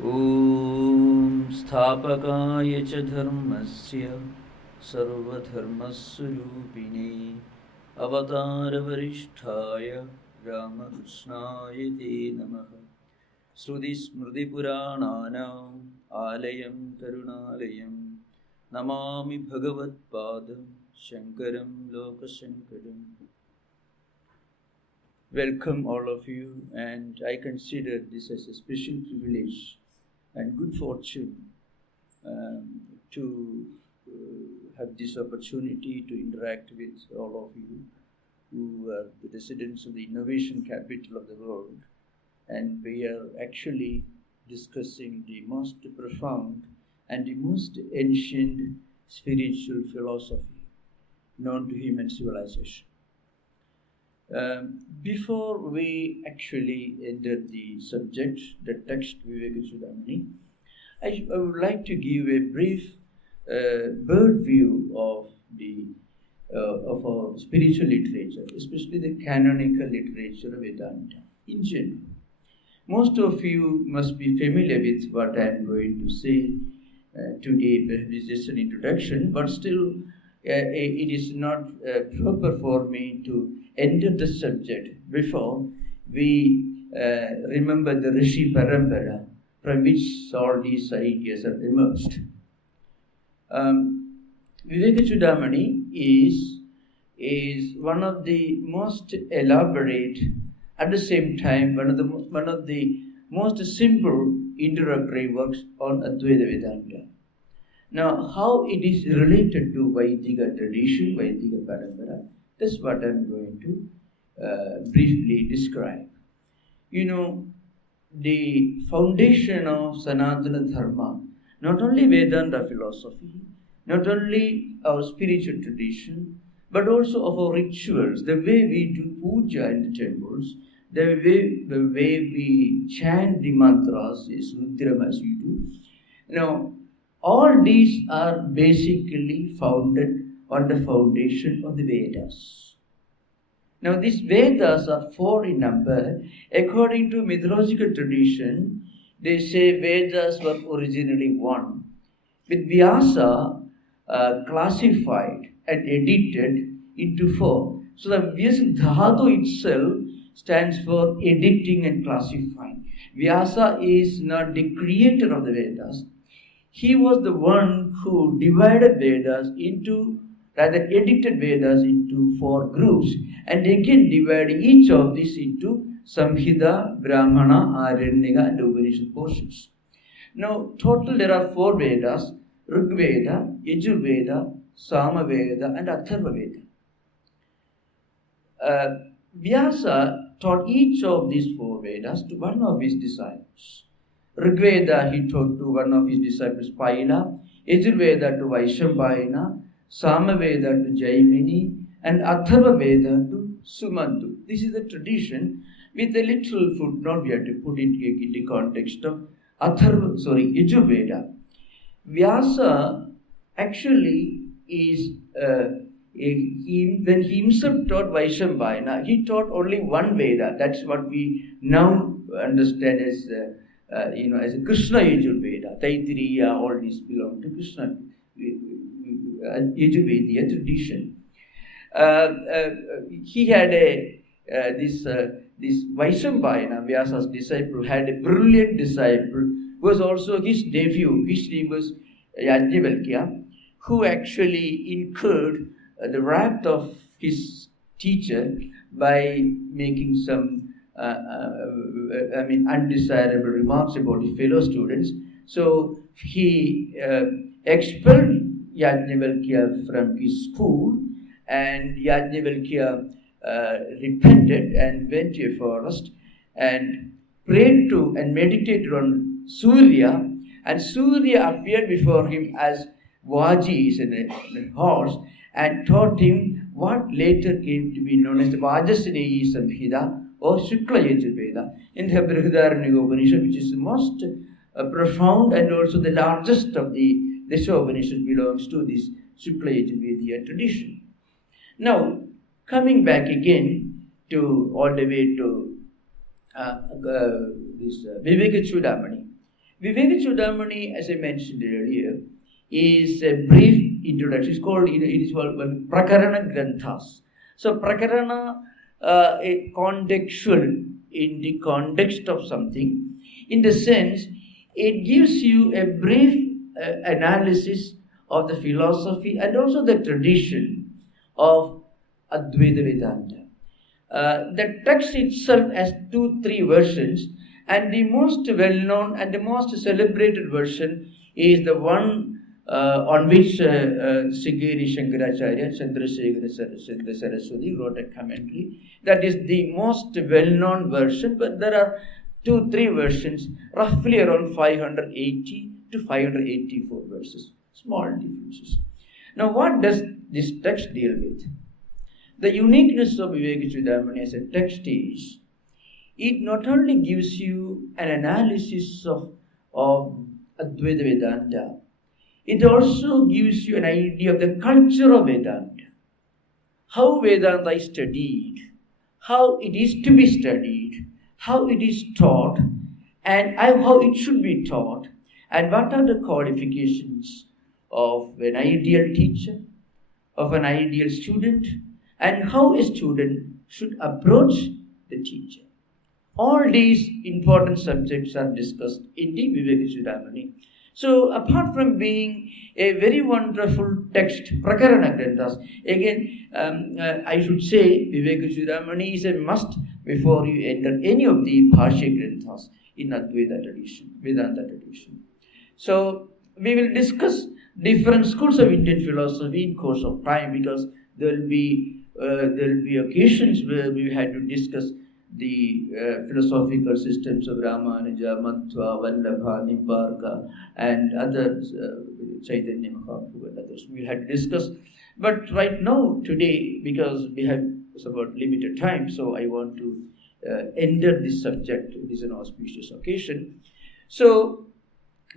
Om Sthapakaya cha dharmasya sarvadharmaswarupine Avataravarishthaya Ramakrishnaaya te namaha. Shruti Smriti Purananam Alayam Karunalayam Namami Bhagavat Padam Shankaram Lokashankaram. Welcome all of you, and I consider this as a special privilege and good fortune to have this opportunity to interact with all of you who are the residents of the innovation capital of the world. And we are actually discussing the most profound and the most ancient spiritual philosophy known to human civilization. Before we actually enter the subject, the text Vivekachudamani, I would like to give a brief bird view of our spiritual literature, especially the canonical literature of Vedanta in general. Most of you must be familiar with what I am going to say today. It is just an introduction, but still it is not proper for me to enter the subject before we remember the Rishi Parampara from which all these ideas have emerged. Vivekachudamani is one of the most elaborate, at the same time one of the most simple introductory works on Advaita Vedanta. Now, how it is related to Vedika tradition, Vedika Parampara, that's what I'm going to briefly describe. You know, the foundation of Sanatana-Dharma, not only Vedanta philosophy, not only our spiritual tradition, but also of our rituals, the way we do puja in the temples, the way we chant the mantras, is Rudram as we do. Now, all these are basically founded on the foundation of the Vedas. Now, these Vedas are 4 in number. According to mythological tradition, they say Vedas were originally 1, with Vyasa classified and edited into 4. So the Vyasa Dhatu itself stands for editing and classifying. Vyasa is not the creator of the Vedas. He was the one who divided Vedas into, rather edited Vedas into 4 groups, and again dividing each of these into Samhita, Brahmana, Aranyaka and Upanishad portions. Now, total there are 4 Vedas: Rig Veda, Yajurveda, Samaveda and Atharva Veda. Vyasa taught each of these 4 Vedas to one of his disciples. Rigveda he taught to one of his disciples, Paila, Yajurveda to Vaishambhayana, Samaveda to Jaimini, and Atharva Veda to Sumantu. This is the tradition with a little footnote we have to put in the context of Yajurveda. Vyasa actually is, when he himself taught Vaishambhayana, he taught only one Veda. That's what we now understand as as a Krishna Yajurveda. Taittiriya, all these belong to Krishna Yajurvediya tradition. He had this Vaishambhayana, Vyasa's disciple, had a brilliant disciple who was also his nephew. His name was Yajnavalkya, who actually incurred the wrath of his teacher by making some undesirable remarks about his fellow students. So he expelled Yajnavalkya from his school, and Yajnavalkya repented and went to a forest and prayed to and meditated on Surya, and Surya appeared before him as Vaji, a horse, and taught him what later came to be known as the Vajasneyi Samhita or Shukla Yajurveda in the Brihadaranyaka Upanishad, which is the most profound and also the largest of the Desha Upanishad, belongs to this Shukla Yajurvediya tradition. Now, coming back again to all the way to Vivekachudamani. Vivekachudamani, as I mentioned earlier, is a brief introduction. It's called, it is called Prakarana Granthas. So Prakarana, a contextual, in the context of something, in the sense, it gives you a brief analysis of the philosophy and also the tradition of Advaita Vedanta. The text itself has 2-3 versions, and the most well-known and the most celebrated version is the one on which Sri Shankaracharya, Chandrasekhara Saraswati wrote a commentary. That is the most well-known version, but there are 2-3 versions, roughly around 580 to 584 verses. Small differences. Now, what does this text deal with? The uniqueness of Vivekachudamani as a text is, it not only gives you an analysis of Advaita Vedanta, it also gives you an idea of the culture of Vedanta, how Vedanta is studied, how it is to be studied, how it is taught, and how it should be taught, and what are the qualifications of an ideal teacher, of an ideal student, and how a student should approach the teacher. All these important subjects are discussed in the Vivekachudamani. So, apart from being a very wonderful text, Prakarana Granthas, again, I should say Vivekachudamani is a must before you enter any of the Bhashya Granthas in Advaita tradition, Vedanta tradition. So, we will discuss different schools of Indian philosophy in course of time, because there will be occasions where we had to discuss the philosophical systems of Ramanuja, Madhva, Vallabha, Nimbarka, and others, Chaitanya Mahaprabhu and others. We had to discuss. But right now, today, because we have about limited time, so I want to enter this subject. It is an auspicious occasion. So,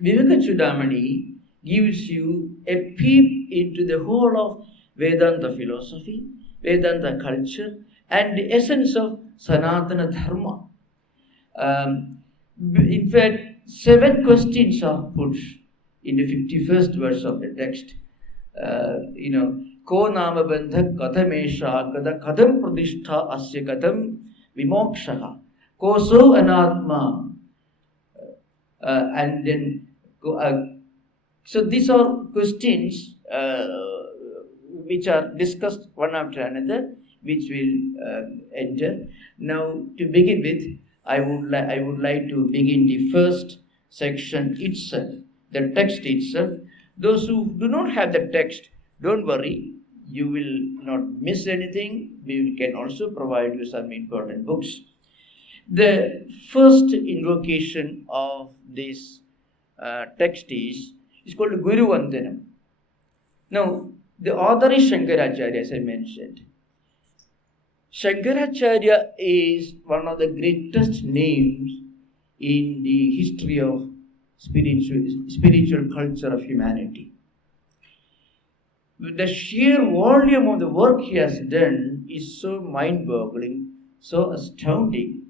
Vivekachudamani gives you a peep into the whole of Vedanta philosophy, Vedanta culture, and the essence of Sanatana-Dharma. In fact, 7 questions are put in the 51st verse of the text. Ko nama bandhak kathamesha kada kadam pradishtha asya kadam vimokshaha. Ko so anatma. And then, so these are questions which are discussed one after another, which will enter. Now, to begin with, I would like to begin the first section itself, the text itself. Those who do not have the text, don't worry, you will not miss anything. We can also provide you some important books. The first invocation of this text is called Guru Vandanam. Now, the author is Shankaracharya, as I mentioned. Shankaracharya is one of the greatest names in the history of spiritual culture of humanity. The sheer volume of the work he has done is so mind-boggling, so astounding.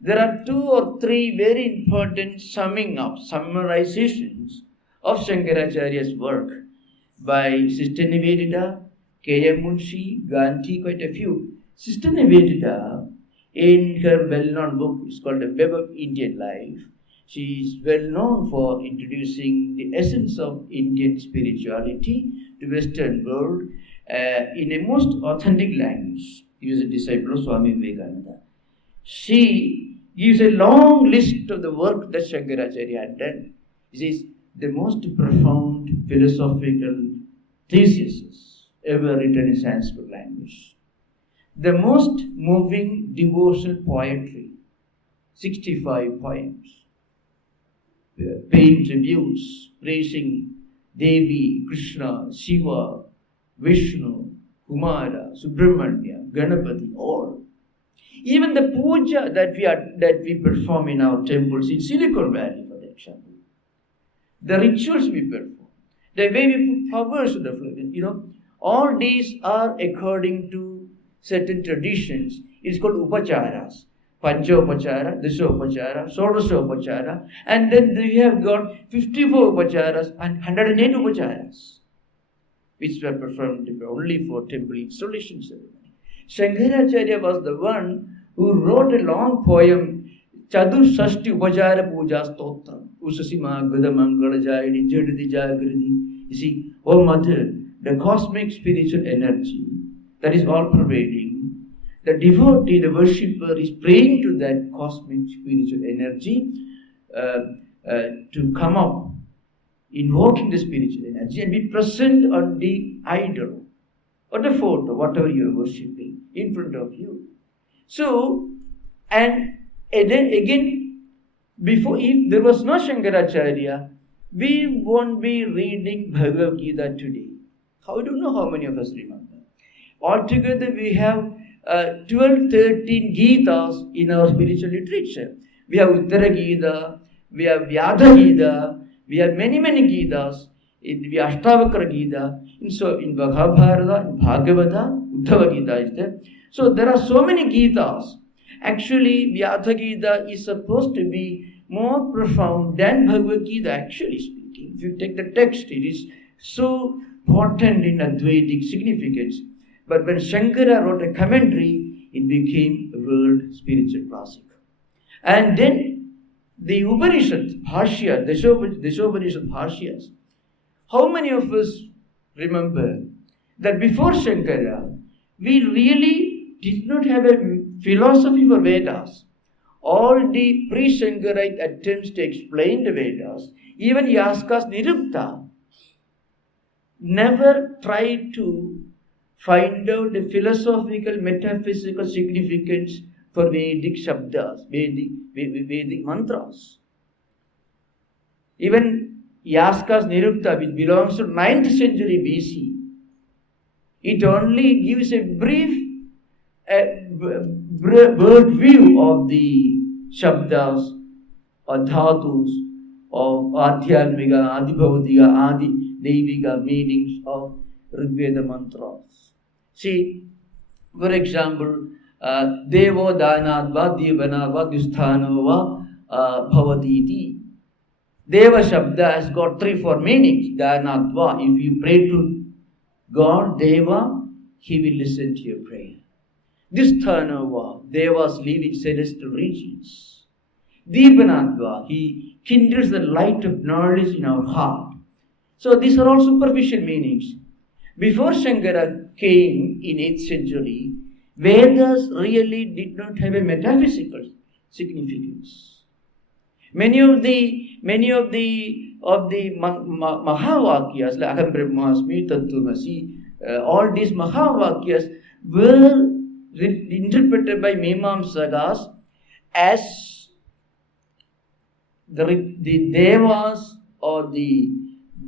There are 2 or 3 very important summarizations of Shankaracharya's work by Sister Nivedita, K.M. Munshi, Gandhi, quite a few. Sister Nivedita, in her well-known book, it's called The Web of Indian Life, she is well known for introducing the essence of Indian spirituality to Western world in a most authentic language. He was a disciple of Swami Vivekananda. She gives a long list of the work that Shankaracharya had done. This is the most profound philosophical theses ever written in Sanskrit language. The most moving devotional poetry, 65 poems, paying tributes, praising Devi, Krishna, Shiva, Vishnu, Kumara, Subramanya, Ganapati, all. Even the puja that we perform in our temples in Silicon Valley, for example, the rituals we perform, the way we put flowers to the flower, all these are according to certain traditions. It is called upacharas. Panchopachara, Dishopachara, Sodasopachara, and then we have got 54 upacharas and 108 upacharas, which were performed only for temple installation ceremony. Shankaracharya was the one who wrote a long poem, Chadursashti Upachara Puja Stotram, Usasima Gudamangala Jayadi Jadidi Jagridi. You see, oh Mother, the cosmic spiritual energy that is all pervading, the devotee, the worshipper is praying to that cosmic spiritual energy to come up, invoking the spiritual energy and be present on the idol or the photo, whatever you are worshipping, in front of you. So, and then again, before, if there was no Shankaracharya, we won't be reading Bhagavad Gita today. I don't know how many of us remember. Altogether, we have 12, 13 Gitas in our spiritual literature. We have Uttara Gita, we have Vyadha Gita, we have many Gitas. We have Ashtavakra Gita. So in Bhagavad, in Bhagavata, Uddhava Gita is there. So there are so many Gitas. Actually, Vyadha Gita is supposed to be more profound than Bhagavad Gita, actually speaking. If you take the text, it is so potent in Advaitic significance. But when Shankara wrote a commentary, it became a world spiritual classic. And then the Upanishad Bhashya, Deshopanishad Bhashyas. How many of us remember that before Shankara, we really did not have a philosophy for Vedas? All the pre-Shankarite attempts to explain the Vedas, even Yaska's Nirukta, never tried to find out the philosophical, metaphysical significance for Vedic Shabdas, Vedic mantras. Even Yaska's Nirukta, which belongs to 9th century BC, it only gives a brief bird view of the Shabdas or Dhatus of Adhyatmika, Adibhaudika, Adi Devika meanings of Rigveda mantras. See, for example, Devo Danadva Devanava Dusthanova Bhavatiti. Deva Shabda has got 3-4 meanings. Danadva, if you pray to God, Deva, He will listen to your prayer. Dusthanova, Devas live in celestial regions. Devanadva, He kindles the light of knowledge in our heart. So these are all superficial meanings. Before Shankara came in 8th century, Vedas really did not have a metaphysical significance. Many of the Mahavakyas, like Aham Brahmasmi, Tattwamasi, all these Mahavakyas were interpreted by Mimamsakas as the Devas or the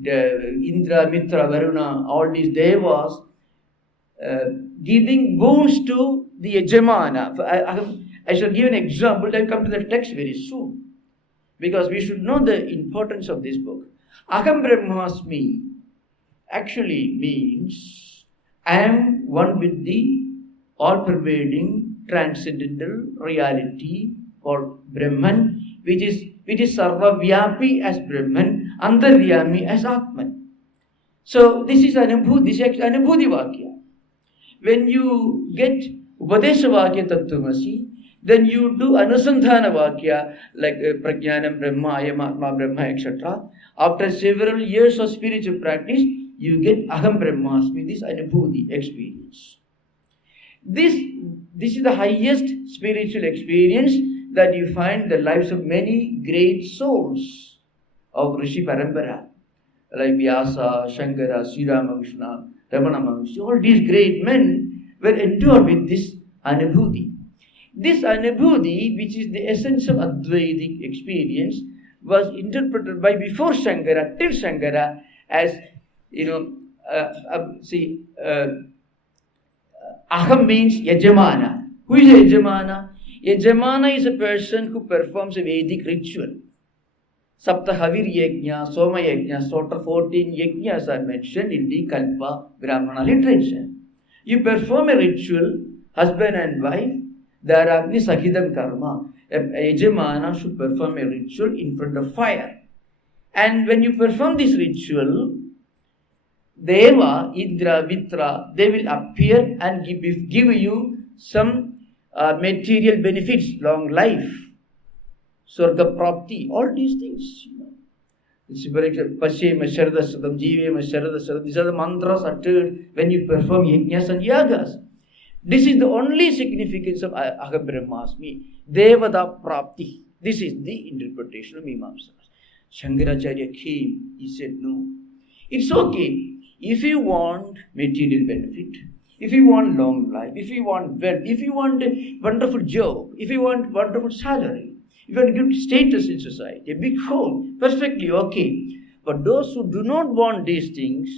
Indra, Mitra, Varuna, all these Devas giving boons to the Yajamana. I shall give an example. I'll come to the text very soon, because we should know the importance of this book. Aham Brahmasmi actually means I am one with the all-pervading transcendental reality called Brahman, which is Sarvavyapi as Brahman, Antaryami as Atman. So this is Anubhuti Vakya. When you get Upadesha Vakya Tattvamasi, then you do Anusandhana Vakya like Prajnanam Brahma, Ayam Atma Brahma, etc. After several years of spiritual practice, you get Aham Brahmasmi, this Anubhuti experience. This is the highest spiritual experience that you find in the lives of many great souls of Rishi Parampara, like Vyasa, Shankara, Sri Ramakrishna, Ramana Maharshi. All these great men were endowed with this Anubhuti. This Anubhuti, which is the essence of Advaitic experience, was interpreted by before Shankara till Shankara as, Aham means Yajamana. Who is a Yajamana? Yajamana is a person who performs a Vedic ritual. Saptahavir Yajna, Soma Yajna, sort of 14 Yajnas are mentioned in the Kalpa Brahmana literature. You perform a ritual, husband and wife, There Agni Sahidam Karma. A Yajamana should perform a ritual in front of fire. And when you perform this ritual, Deva, Indra, Vitra, they will appear and give you some material benefits, long life, Swarga Prapti, all these things. These are the mantras uttered when you perform yajnas and yagas. This is the only significance of Aham Brahmasmi, Devada Prapti. This is the interpretation of Mimamsa. Shankaracharya came, he said, no, it's okay. If you want material benefit, if you want long life, if you want wealth, if you want a wonderful job, if you want wonderful salary, if you want good status in society, a big home, perfectly okay. But those who do not want these things,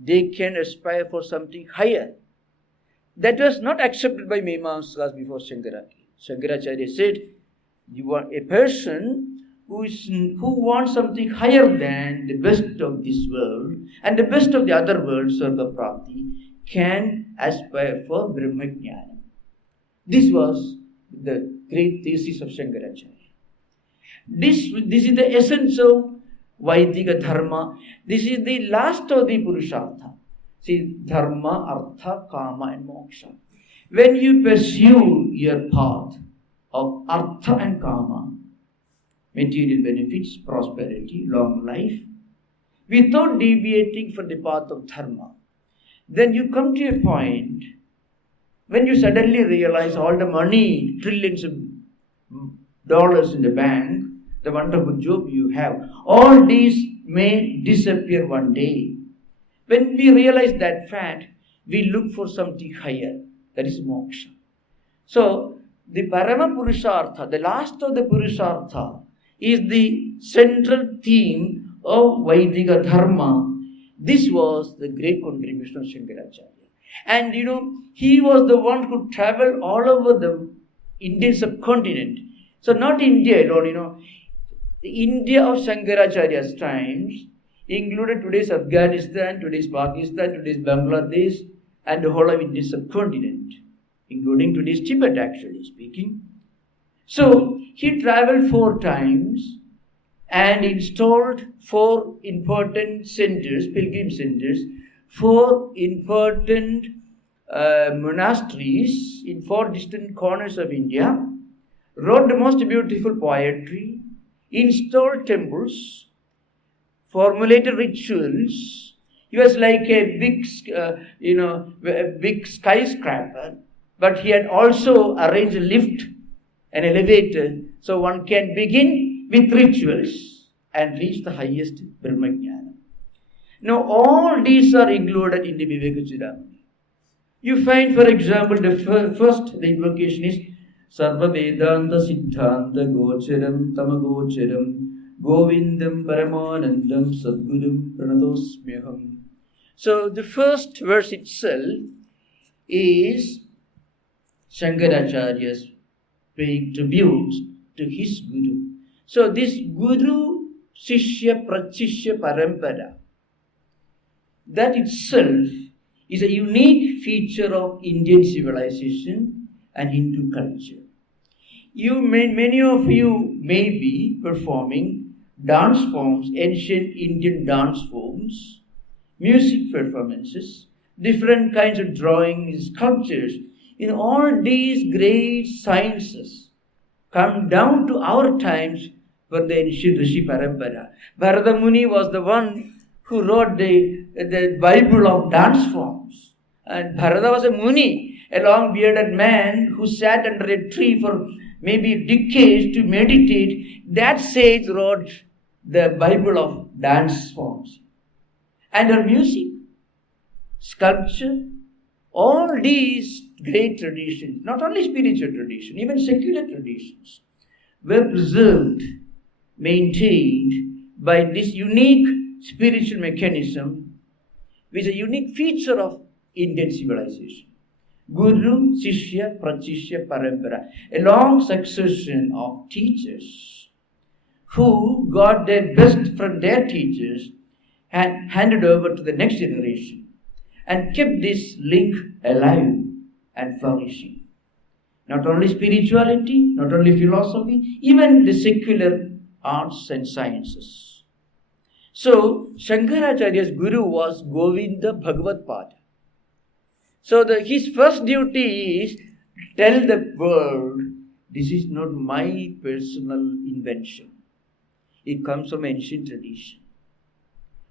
they can aspire for something higher. That was not accepted by Mimamsas before Shankaracharya. Shankaracharya said, you want a person who wants something higher than the best of this world and the best of the other worlds, Swarga Prapti, can aspire for Brahmajnana. This was the great thesis of Shankaracharya. This is the essence of Vedic Dharma. This is the last of the Purushartha. See, Dharma, Artha, Kama and Moksha. When you pursue your path of Artha and Kama, material benefits, prosperity, long life, without deviating from the path of Dharma, then you come to a point when you suddenly realize all the money, trillions of dollars in the bank, the wonderful job you have, all these may disappear one day. When we realize that fact, we look for something higher, that is moksha. So, the Parama Purushartha, the last of the Purushartha, is the central theme of Vedic Dharma. This was the great contribution of Shankaracharya. And he was the one who traveled all over the Indian subcontinent. So not India alone, the India of Shankaracharya's times included today's Afghanistan, today's Pakistan, today's Bangladesh, and the whole of Indian subcontinent, including today's Tibet, actually speaking. So he traveled 4 times and installed 4 important centers, pilgrim centers, 4 important monasteries in 4 distant corners of India, wrote the most beautiful poetry, installed temples, formulated rituals. He was like a big skyscraper, but he had also arranged a lift, an elevator, so one can begin with rituals and reach the highest Brahmajnana. Now all these are included in the Vivekachudamani. You find, for example, the invocation is Sarva Vedanta Siddhanta Gocharam Tamagocharam Govindam Paramanandam Sadgurum Pranatosmyaham. So the first verse itself is Shankaracharya's paying tribute to his Guru. So this Guru Sishya Prachishya Parampara, that itself is a unique feature of Indian civilization and Hindu culture. Many of you may be performing dance forms, ancient Indian dance forms, music performances, different kinds of drawings, sculptures. In all these great sciences come down to our times from the ancient Rishi Parampara. Bharata Muni was the one who wrote the Bible of dance forms. And Bharata was a Muni, a long bearded man who sat under a tree for maybe decades to meditate. That sage wrote the Bible of dance forms. And her music, sculpture, all these great traditions, not only spiritual tradition, even secular traditions, were preserved, maintained by this unique spiritual mechanism, which is a unique feature of Indian civilization. Guru, Sishya, Prachishya, Parampara, a long succession of teachers who got their best from their teachers and handed over to the next generation and kept this link alive and flourishing. Not only spirituality, not only philosophy, even the secular arts and sciences. So, Shankaracharya's guru was Govinda Bhagavad Pada. So, his first duty is tell the world, this is not my personal invention. It comes from ancient tradition.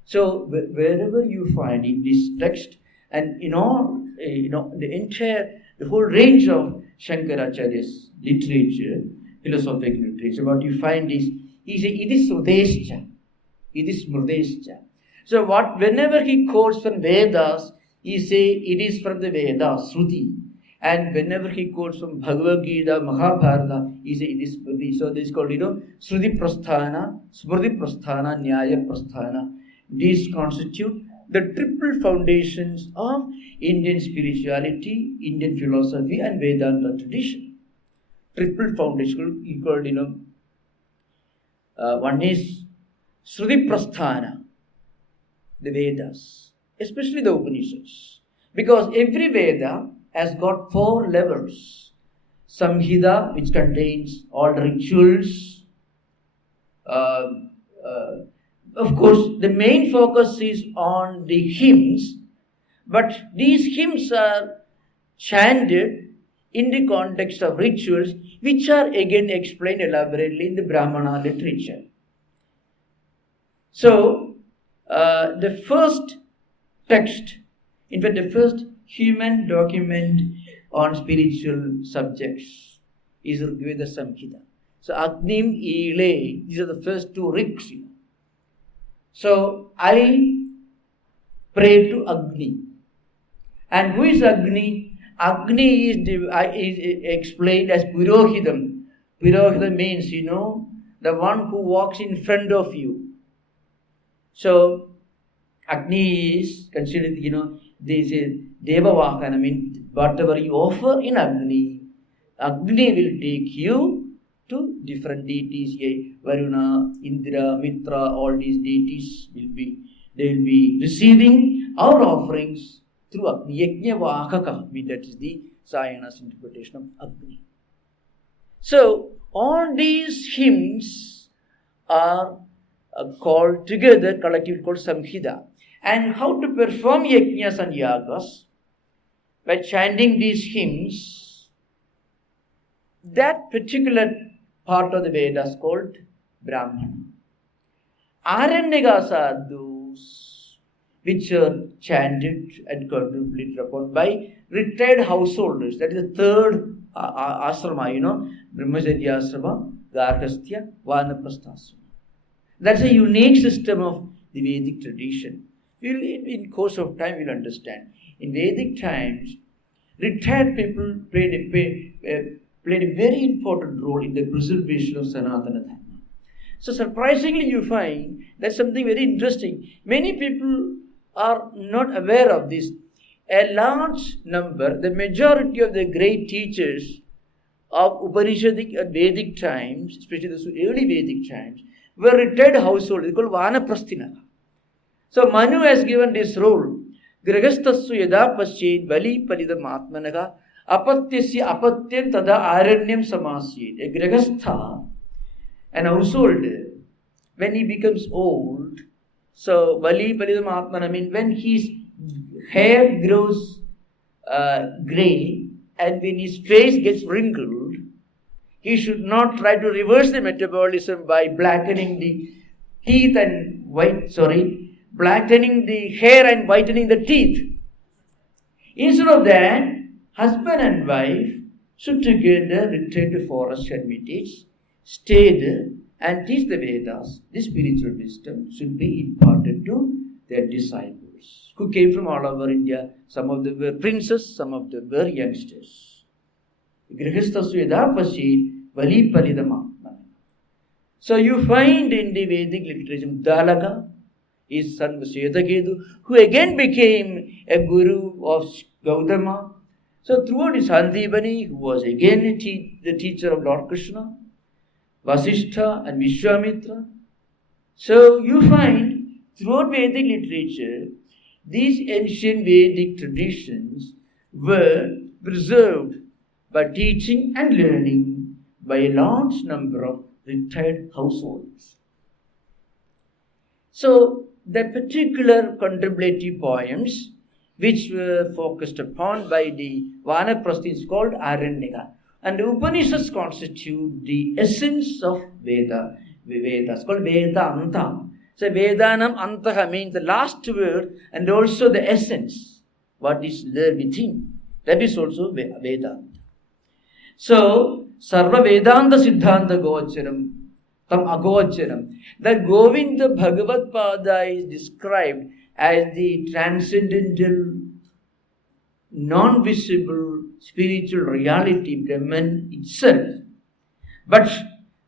So, wherever you find in this text, and in all, the whole range of Shankaracharya's literature, philosophical literature, what you find is, he says, it is Sudescha, it is Smurdescha. So, whenever he quotes from Vedas, he says it is from the Vedas, Shruti. And whenever he quotes from Bhagavad Gita, Mahabharata, he says it is Smriti. So, this is called, Shruti Prasthana, Smriti Prasthana, Nyaya Prasthana. These constitute the triple foundations of Indian spirituality, Indian philosophy, and Vedanta tradition. Triple foundation equal, one is Shruti Prasthana, the Vedas, especially the Upanishads. Because every Veda has got 4 levels. Samhita, which contains all the rituals. Of course, the main focus is on the hymns, but these hymns are chanted in the context of rituals, which are again explained elaborately in the Brahmana literature. So, the first text, in fact, the first human document on spiritual subjects is Rigveda Samhita. So, Agnim, Ile, these are the first 2 rigs. So, I pray to Agni. And who is Agni? Agni is explained as Purohidam. Purohidam means, the one who walks in front of you. So, Agni is considered, they say Devavahana, whatever you offer in Agni, Agni will take you to different deities, Varuna, Indra, Mitra, all these deities they will be receiving our offerings through Agni. Yajñavahaka, that is the Sayana's interpretation of Agni. So, all these hymns are called together, collectively called Samhita. And how to perform yajñas and yagas? By chanting these hymns, that particular part of the Vedas called Brahmana. Aranyakas are those which are chanted and contemplated upon by retired householders. That is the third asrama, Brahmacharya asrama, Garhastya, Vanaprastha asrama. That's a unique system of the Vedic tradition. In course of time, we'll understand. In Vedic times, retired people played a very important role in the preservation of Sanatana-Dharma. So surprisingly, you find that's something very interesting. Many people are not aware of this. A large number, the majority of the great teachers of Upanishadic and Vedic times, especially the early Vedic times, were retired householders called Vanaprasthinaga. So Manu has given this role. Grihastassu yada paschet bali palidam atmanaga apatyasya apatyam tada aranyam samasyet. A grihastha, an householder, when he becomes old, so bali palidam atmana, when his hair grows grey and when his face gets wrinkled, he should not try to reverse the metabolism by blackening the teeth and blackening the hair and whitening the teeth. Instead of that, husband and wife should together return to forest hermitage, stay there and teach the Vedas. This spiritual wisdom should be imparted to their disciples who came from all over India. Some of them were princes, some of them were youngsters. So you find in the Vedic literature Dalaka, his son was Shetaketu, who again became a guru of Gautama. So throughout his Sandipani, who was again the teacher of Lord Krishna, Vasishtha and Vishwamitra. So you find throughout Vedic literature, these ancient Vedic traditions were preserved but teaching and learning by a large number of retired households. So, the particular contemplative poems which were focused upon by the Vanaprasthis is called Aranyaka. And the Upanishads constitute the essence of Veda. It's called Vedanta. So Vedanam Antaha means the last word and also the essence. What is there within. That is also Vedanta. So, Sarva Vedanta Siddhanta Gocharam, Tam Agocharam. That Govinda Bhagavad Pada is described as the transcendental, non-visible spiritual reality, Brahman itself. But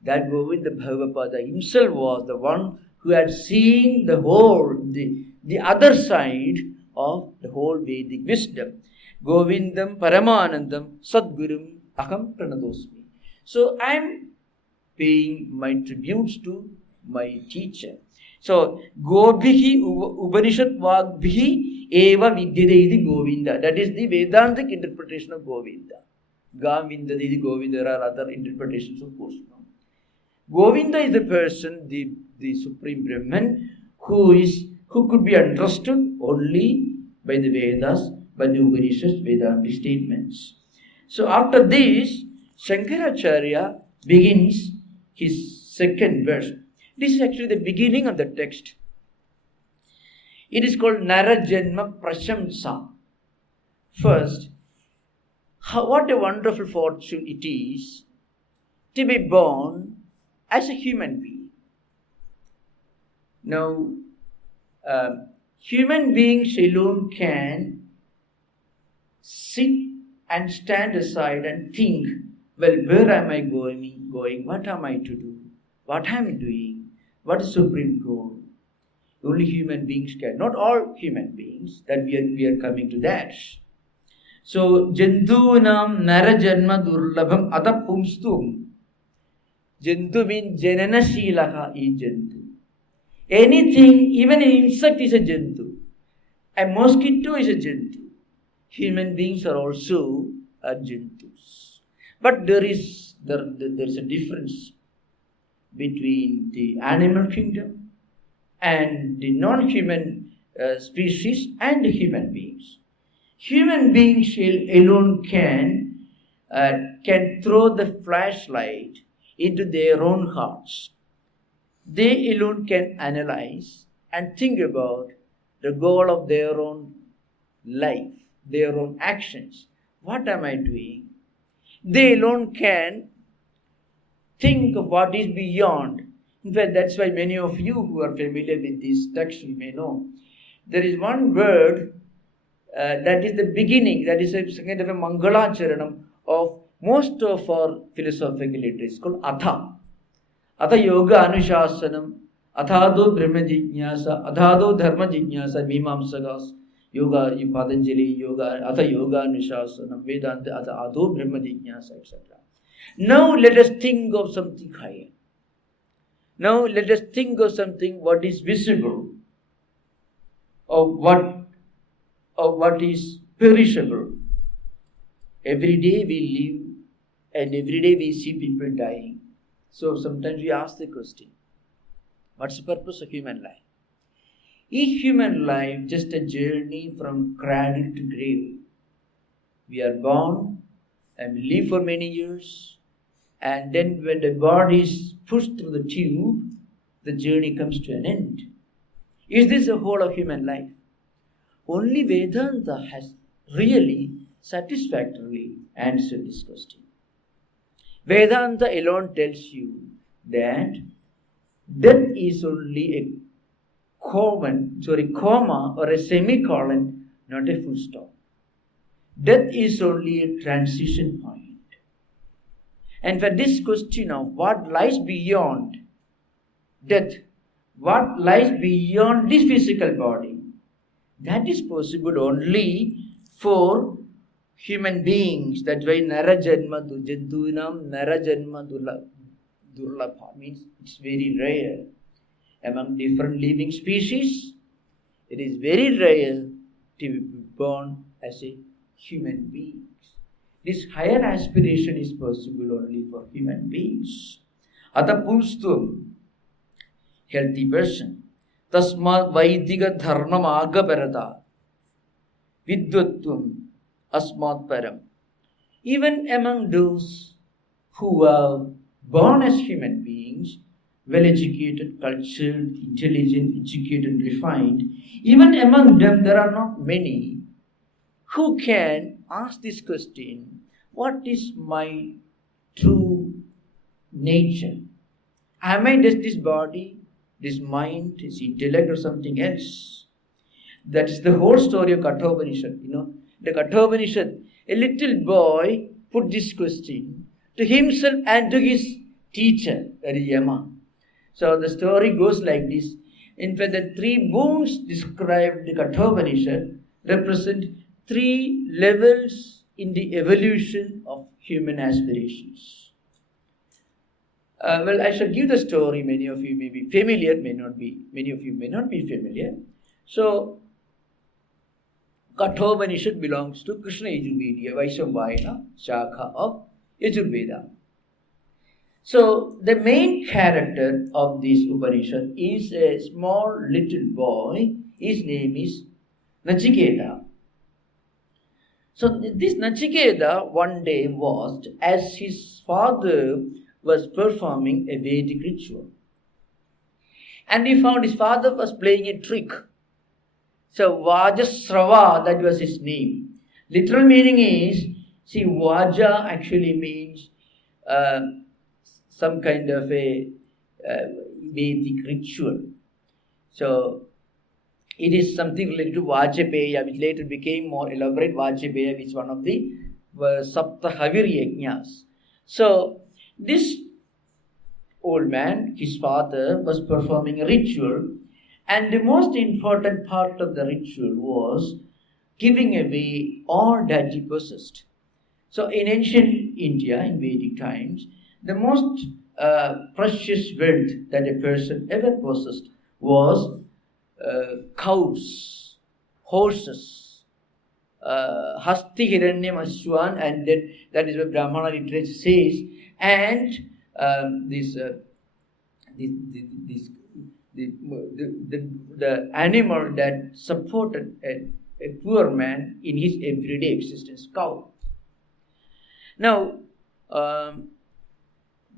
that Govinda Bhagavad Pada himself was the one who had seen the whole, the other side of the whole Vedic wisdom. Govindam Paramanandam Sadgurum Aham Pranadosmi. So I am paying my tributes to my teacher. So Gobhihi Upanishad Vagbhihi Eva Vidyadedi Govinda. That is the Vedantic interpretation of Govinda. Gavinda Dedi Govinda. There are other interpretations, of course. Govinda is the person, the Supreme Brahman, who could be understood only by the Vedas, by the Upanishads, Vedantic statements. So after this, Shankaracharya begins his second verse. This is actually the beginning of the text. It is called Narajanma Prashamsa. First, what a wonderful fortune it is to be born as a human being. Now, human beings alone can sit and stand aside and think, well, where am I going? What am I to do? What am I doing? What is supreme goal? Only human beings can. Not all human beings, that we are coming to that. So, Jandunam Narajanma Durlabham Adapumstum. Jantu means Janana Shilaha is Jantu. Anything, even an insect is a Jantu. A mosquito is a Jantu. Human beings are also Jantus. But there is a difference between the animal kingdom and the non-human species and the human beings. Human beings alone can throw the flashlight into their own hearts. They alone can analyze and think about the goal of their own life, their own actions. What am I doing? They alone can think of what is beyond. In fact, that's why many of you who are familiar with this text, you may know. There is one word that is the beginning, that is a kind of a Mangalacharanam of most of our philosophical literature. It's called Atha. Atha Yoga Anushasanam, Athado Brahma Jignasa, Athado Dharma Jignasa, Mimamsagas, Yoga, Patanjali, Yoga, Atha Yoga Anushasanam, Vedanta, Atha Ado Brahma Jignasa, etc. Now let us think of something higher. Now let us think of something what is visible, of what is perishable. Every day we live and every day we see people dying. So sometimes we ask the question, what's the purpose of human life? Is human life just a journey from cradle to grave? We are born and we live for many years, and then when the body is pushed through the tube, the journey comes to an end. Is this the whole of human life? Only Vedanta has really satisfactorily answered this question. Vedanta alone tells you that death is only a comma or a semicolon, not a full stop. Death is only a transition point. And for this question of what lies beyond death, what lies beyond this physical body, that is possible only for human beings. That's why Narajanma Jantunam Narajanma Durlabha means it's very rare. Among different living species, it is very rare to be born as a human being. This higher aspiration is possible only for human beings. Atapulstvam, healthy person. Tasma Vaidika Dharma Agaparata. Vidvatvam Asmat Param. Even among those who are born as human beings, well-educated, cultured, intelligent, educated, refined, even among them there are not many who can ask this question, what is my true nature? Am I just this body, this mind, this intellect, or something else? That is the whole story of Kathopanishad. The Kathopanishad, a little boy put this question to himself and to his teacher, that is Yama. So the story goes like this. In fact, the three boons described in the Kathopanishad represent three levels in the evolution of human aspirations. I shall give the story. Many of you may be familiar, many of you may not be familiar. So, Kathopanishad belongs to Krishna Yajurveda, Vaishambhayana Shakha of Yajurveda. So, the main character of this Upanishad is a small little boy. His name is Nachiketa. So, this Nachiketa one day watched as his father was performing a Vedic ritual. And he found his father was playing a trick. So, Vajasrava, that was his name. Literal meaning is, see, Vaja actually means some kind of a Vedic ritual. So, it is something related to Vajapeya, which later became more elaborate. Vajapeya, which is one of the Sapta Havir Yajnas. So, this old man, his father, was performing a ritual, and the most important part of the ritual was giving away all that he possessed. So, in ancient India, in Vedic times, the most precious wealth that a person ever possessed was cows, horses, Hasti Hiranyam Ashwan, and then that is what Brahmana literature says, and the animal that supported a poor man in his everyday existence, cow. Now,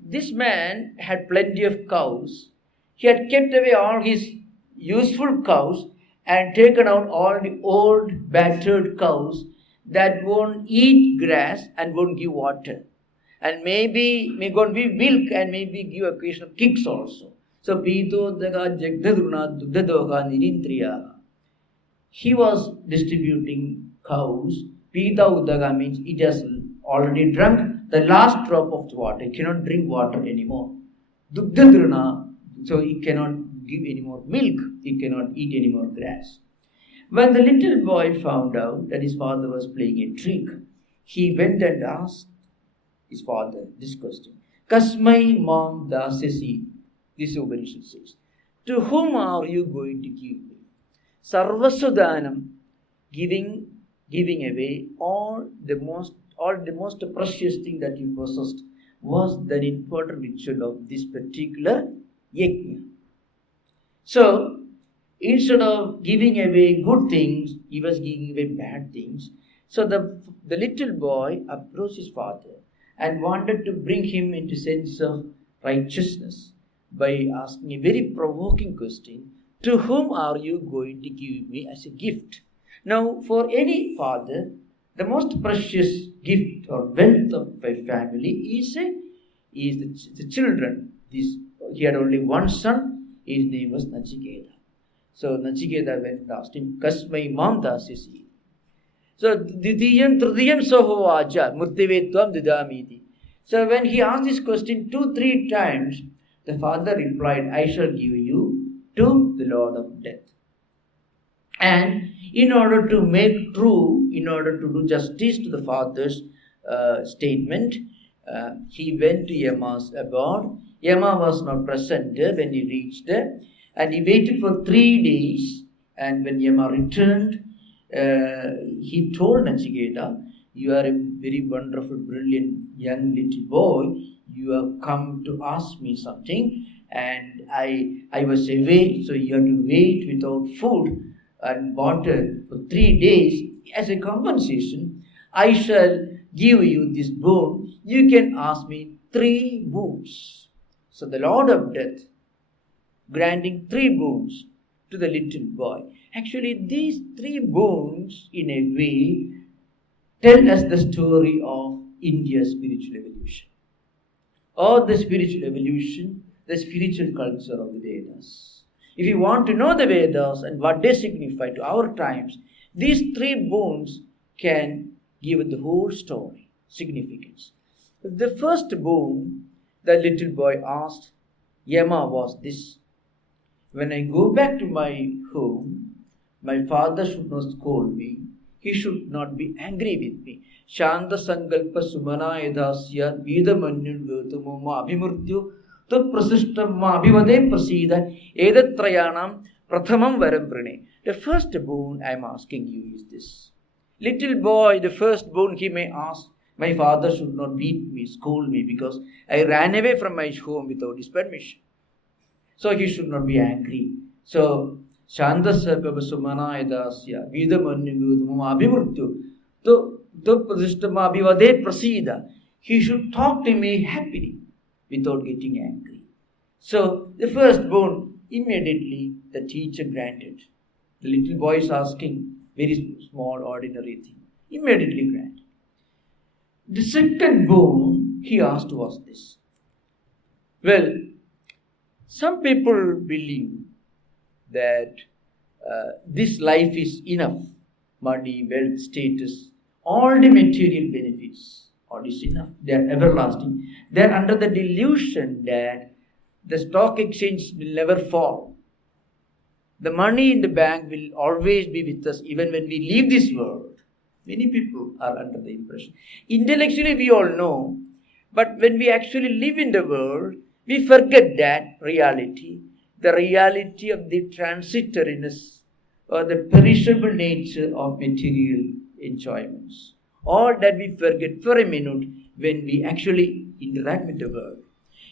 this man had plenty of cows. He had kept away all his useful cows and taken out all the old, battered cows that won't eat grass and won't give water. And maybe may go and give milk and maybe give occasional kicks also. So, Pitodaga Jagdadruna Dugdadoga Nirindriya. He was distributing cows. Pita Udaga means it has already drunk the last drop of the water. It cannot drink water anymore. Dugdadruna, so it cannot give any more milk. It cannot eat any more grass. When the little boy found out that his father was playing a trick, he went and asked his father this question. Kasmai mam dasasi, this Upanishad says. To whom are you going to give me? Sarvasudanam, giving away all the most precious thing that you possessed was the important ritual of this particular yajna. So, instead of giving away good things, he was giving away bad things. So the little boy approached his father and wanted to bring him into sense of righteousness by asking a very provoking question. To whom are you going to give me as a gift? Now, for any father, the most precious gift or wealth of a family is the children. He had only one son. His name was Nachiketa. So Nachiketa went and asked him, Kasmai mam dasisi. So Didiyam Tridiyam Sohovaja Murtivetvam Didamiti. So when he asked this question 2-3 times, the father replied, I shall give you to the Lord of Death. And in order to make true, in order to do justice to the father's statement, he went to Yama's abode. Yama was not present there when he reached there. And he waited for 3 days. And when Yama returned, he told Nachiketa, you are a very wonderful, brilliant young little boy, you have come to ask me something, and I was away, so you have to wait without food and water for 3 days. As a compensation, I shall give you this boon. You can ask me 3 boons. So the Lord of Death granting 3 boons to the little boy. Actually, these 3 boons, in a way, tell us the story of India's spiritual evolution, or the spiritual evolution, the spiritual culture of the Vedas. If you want to know the Vedas and what they signify to our times, these 3 boons can give the whole story, significance. The first boon the little boy asked Yama was this: when I go back to my home, my father should not scold me. He should not be angry with me. Shanta Sankalpa Sumana Yadasya Vidamanyun Gautamuma Abhimurtyu Tat Prasishtamma Abhivade Prasida Edatrayanam Prathamam Varam Prane. The first boon I am asking you is this. Little boy, the first boon he may ask, my father should not beat me, scold me, because I ran away from my home without his permission. So he should not be angry. So Shandasya Sumana Yadasya Vidamanyugudumam Abhimurtyu Tupradishtama Abhivade Prasida. He should talk to me happily without getting angry. So the first boon, immediately the teacher granted. The little boy is asking very small, ordinary thing. Immediately granted. The second boon he asked was this. Well, some people believe that this life is enough. Money, wealth, status, all the material benefits, all is enough. They are everlasting. They are under the delusion that the stock exchange will never fall. The money in the bank will always be with us even when we leave this world. Many people are under the impression. Intellectually we all know, but when we actually live in the world, we forget that reality, the reality of the transitoriness or the perishable nature of material enjoyments. All that we forget for a minute when we actually interact with the world.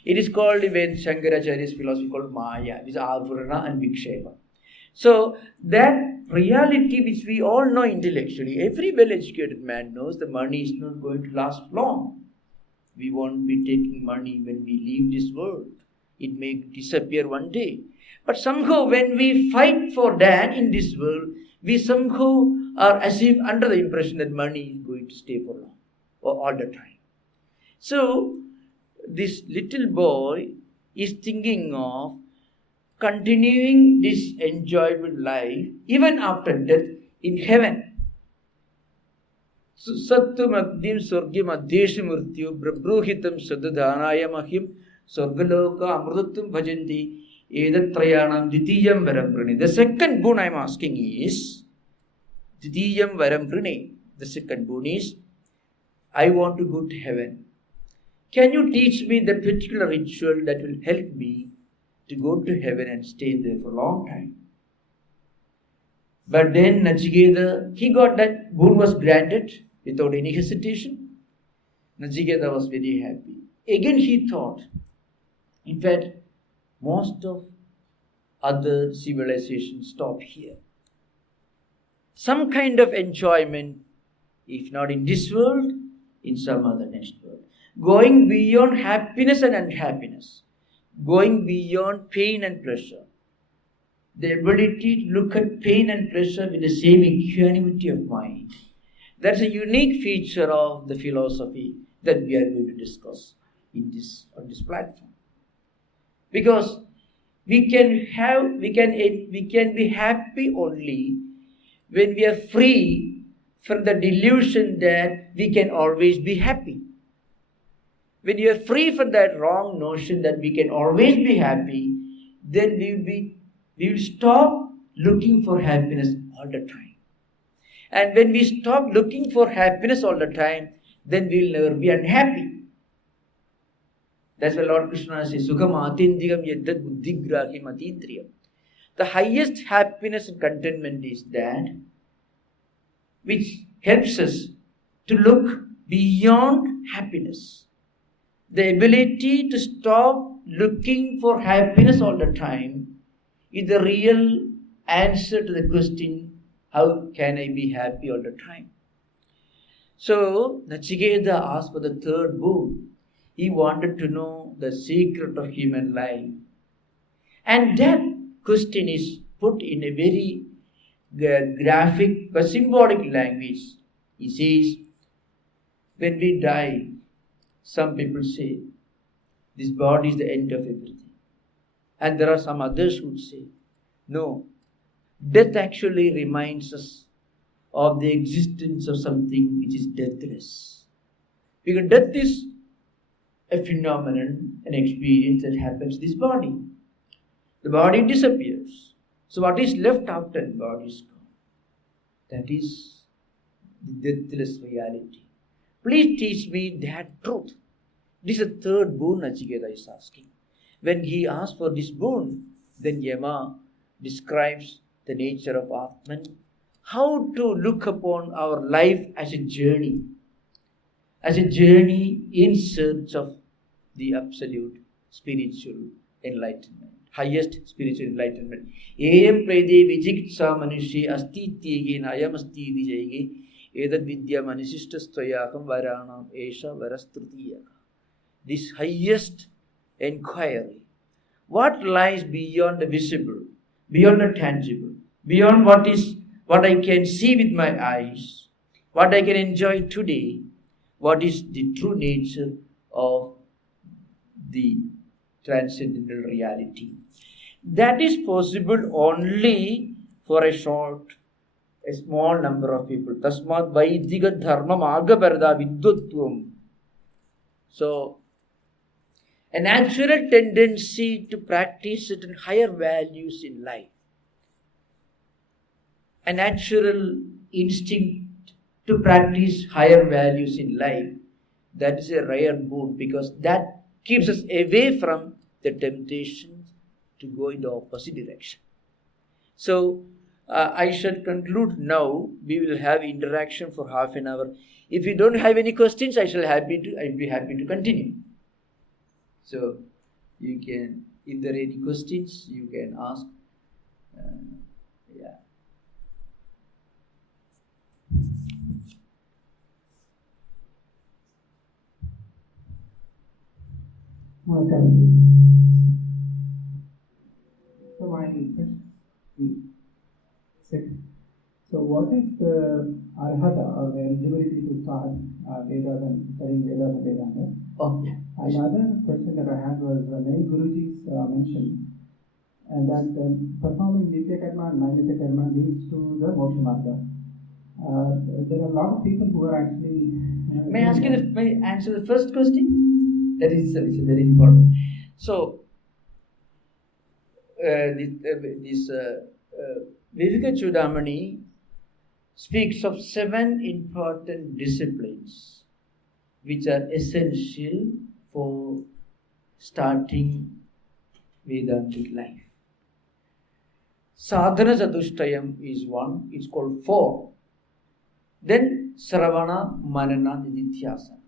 It is called in Shankaracharya's philosophy called Maya, which is Avurana and Viksheva. So that reality which we all know intellectually, every well-educated man knows the money is not going to last long. We won't be taking money when we leave this world. It may disappear one day. But somehow when we fight for that in this world, we somehow are as if under the impression that money is going to stay for long or all the time. So this little boy is thinking of continuing this enjoyable life even after death in heaven. Sattu Magdim Sorgim Adeshim Murtyu Brabruhitam Sadadhanaya Mahim Sorgaloka Amrudatum Bhajanti Edatrayanam Ditiyam Varamprane. The second boon I am asking is Ditiyam Varamprane. The second boon is, I want to go to heaven. Can you teach me the particular ritual that will help me to go to heaven and stay there for a long time? But then Nachiketa, he got that boon was granted without any hesitation. Nachiketa was very happy. Again he thought, in fact, most of other civilizations stop here. Some kind of enjoyment, if not in this world, in some other next world. Going beyond happiness and unhappiness. Going beyond pain and pleasure. The ability to look at pain and pleasure with the same equanimity of mind. That's a unique feature of the philosophy that we are going to discuss on this platform. Because we can be happy only when we are free from the delusion that we can always be happy. When you are free from that wrong notion that we can always be happy, then we will stop looking for happiness all the time. And when we stop looking for happiness all the time, then we will never be unhappy. That's why Lord Krishna says, Sukham atindigam yadad buddhigrahim atindriyam. The highest happiness and contentment is that which helps us to look beyond happiness. The ability to stop looking for happiness all the time is the real answer to the question, how can I be happy all the time? So, Nachiketa asked for the third boon. He wanted to know the secret of human life. And that question is put in a very graphic but symbolic language. He says, when we die, some people say, this body is the end of everything. And there are some others who say, no, death actually reminds us of the existence of something which is deathless. Because death is a phenomenon, an experience that happens to this body. The body disappears. So what is left after the body is gone? That is the deathless reality. Please teach me that truth. This is the third boon Nachiketa is asking. When he asks for this boon, then Yama describes the nature of Atman, how to look upon our life as a journey in search of the absolute spiritual enlightenment, highest spiritual enlightenment. Eyam prede vijiksa manushe asti tyege nayam asti dijayege edad vidya manisistastvayakam varanam esha varastrutiyaka. This highest inquiry. What lies beyond the visible, beyond the tangible, beyond what I can see with my eyes, what I can enjoy today, what is the true nature of the transcendental reality. That is possible only for a small number of people. Tasmat Vedic Dharma Magaparada Vidyutvam. So, a natural tendency to practice certain higher values in life, a natural instinct to practice higher values in life, that is a rare boon, because that keeps us away from the temptation to go in the opposite direction. So, I shall conclude now. We will have interaction for half an hour. If you don't have any questions, I'll be happy to continue. So, you can, if there are any questions, you can ask. Yeah. Okay. So my second. So what is the arhata or the eligibility to start Vedas and studying Vedas and Vedanta? Oh, yeah. Another question that I had was many Gurujis mentioned and that performing Nitya Karma and Nitya Karma leads to the Moksha Marga. There are a lot of people who are actually... May I answer the first question? That is very important. So, Vivekachudamani speaks of 7 important disciplines which are essential for starting Vedantic life. Sadhana Chatushtayam is one, it's called 4. Then Sravana, Manana, Nididhyasana.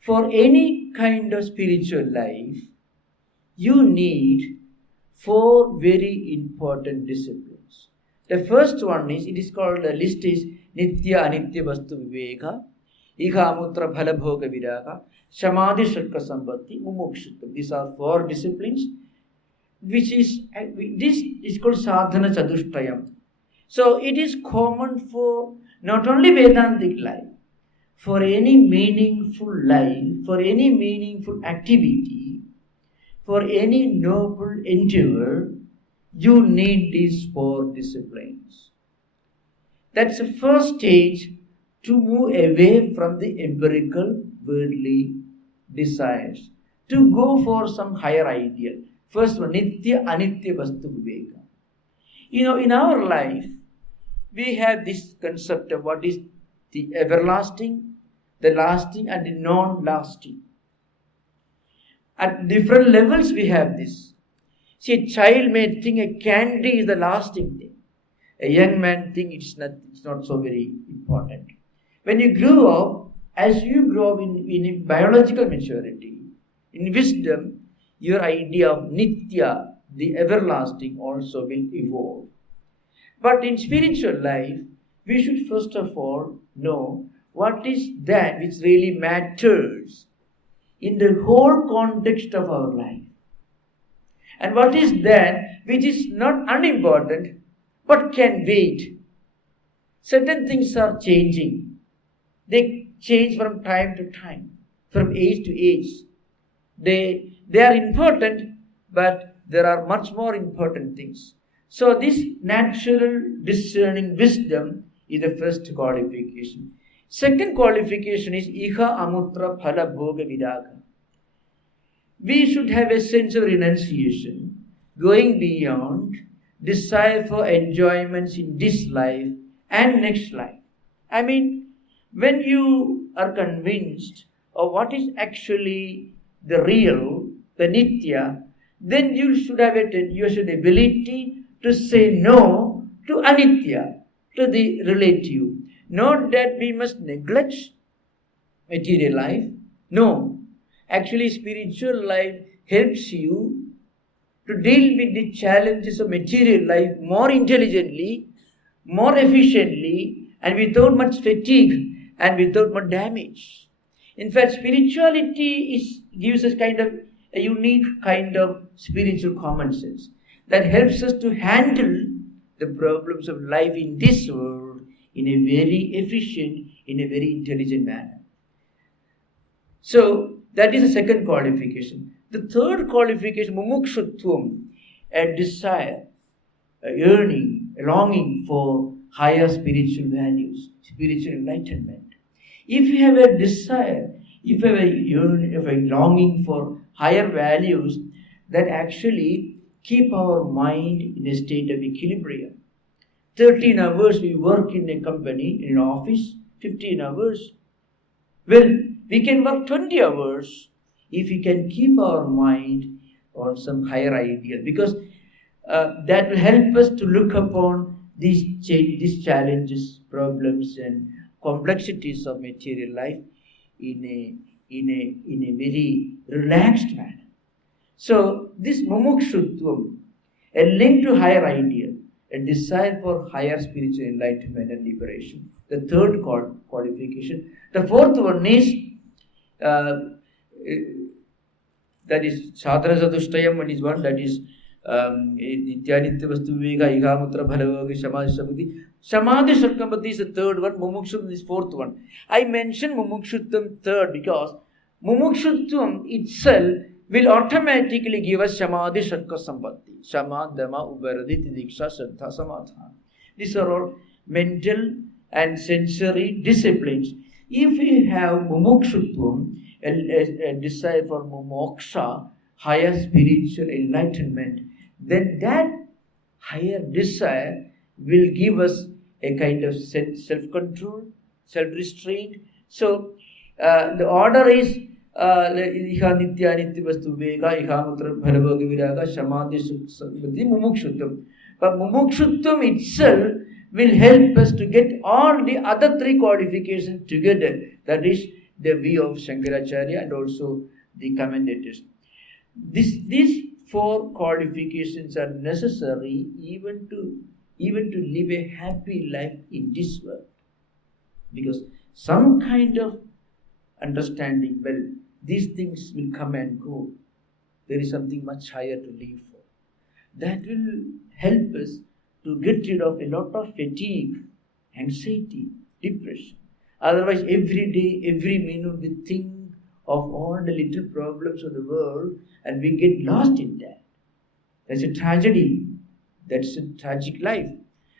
For any kind of spiritual life, you need 4 very important disciplines. The first one is, it is called, the list is Nitya Anitya Vastu Viveka, Ikamutra Phala Bhoga Viraga, Samadhi Shakka Sambhati, Mumukshutvam. These are 4 disciplines, this is called Sadhana Chatushtayam. So it is common for not only Vedantic life, for any meaningful life, for any meaningful activity, for any noble endeavor, you need these 4 disciplines. That's the first stage to move away from the empirical, worldly desires, to go for some higher ideal. First one, Nitya Anitya Vastu Viveka. In our life, we have this concept of what is the everlasting, the lasting, and the non-lasting. At different levels, we have this. See, a child may think a candy is the lasting thing. A young man thinks it's not so very important. When you grow up as you grow in biological maturity, in wisdom, your idea of Nitya, the everlasting, also will evolve. But in spiritual life, we should first of all know what is that which really matters in the whole context of our life. And what is that which is not unimportant but can wait. Certain things are changing. They change from time to time, from age to age. They are important, but there are much more important things. So this natural discerning wisdom is the first qualification. Second qualification is Iha Amutra Phala Bhoga Viraga. We should have a sense of renunciation, going beyond desire for enjoyments in this life and next life. I mean, when you are convinced of what is actually the real, the Nitya, then you should have the ability to say no to Anitya, to the relative. Not that we must neglect material life. No. Actually, spiritual life helps you to deal with the challenges of material life more intelligently, more efficiently, and without much fatigue and without much damage. In fact, spirituality gives us kind of a unique kind of spiritual common sense that helps us to handle the problems of life in this world in a very efficient, in a very intelligent manner. So, that is the second qualification. The third qualification, mumukshutvam, a desire, a yearning, a longing for higher spiritual values, spiritual enlightenment. If you have a desire, if you have a yearning, if a longing for higher values, that actually keep our mind in a state of equilibrium. 13 hours we work in a company, in an office, 15 hours. Well, we can work 20 hours if we can keep our mind on some higher ideal, because that will help us to look upon these challenges, problems, and complexities of material life in a very relaxed manner. So this mumukshutvam, a link to higher ideal, a desire for higher spiritual enlightenment and liberation. The third qualification. The fourth one is that is Sadhana Sadhushtayam, one is one, that is Nityanitya Vastu Viveka Igamutra Bhalavogi Samadhi Samadhi. Samadhi Sarkampati is the third one, Mumukshutvam is fourth one. I mentioned Mumukshutvam third because Mumukshutvam itself will automatically give us Samadhi Sarka Sampatti. Samadhama Ubaraditi Diksha Saddha Samadha. These are all mental and sensory disciplines. If we have Mumukshutvam, a desire for moksha, higher spiritual enlightenment, then that higher desire will give us a kind of self-control, self-restraint. So, the order is Iha Nitya Nitya Vastu Viveka, Iha Mutra Bhalavoga Viraga, Samadhi Samadhi, Mumukshutvam. But Mumukshutvam itself will help us to get all the other three qualifications together. That is the view of Shankaracharya and also the commentators. These four qualifications are necessary even to live a happy life in this world. Because some kind of understanding, well, these things will come and go. There is something much higher to live for. That will help us to get rid of a lot of fatigue, anxiety, depression. Otherwise, every day, every minute, we think of all the little problems of the world and we get lost in that. That's a tragedy. That's a tragic life.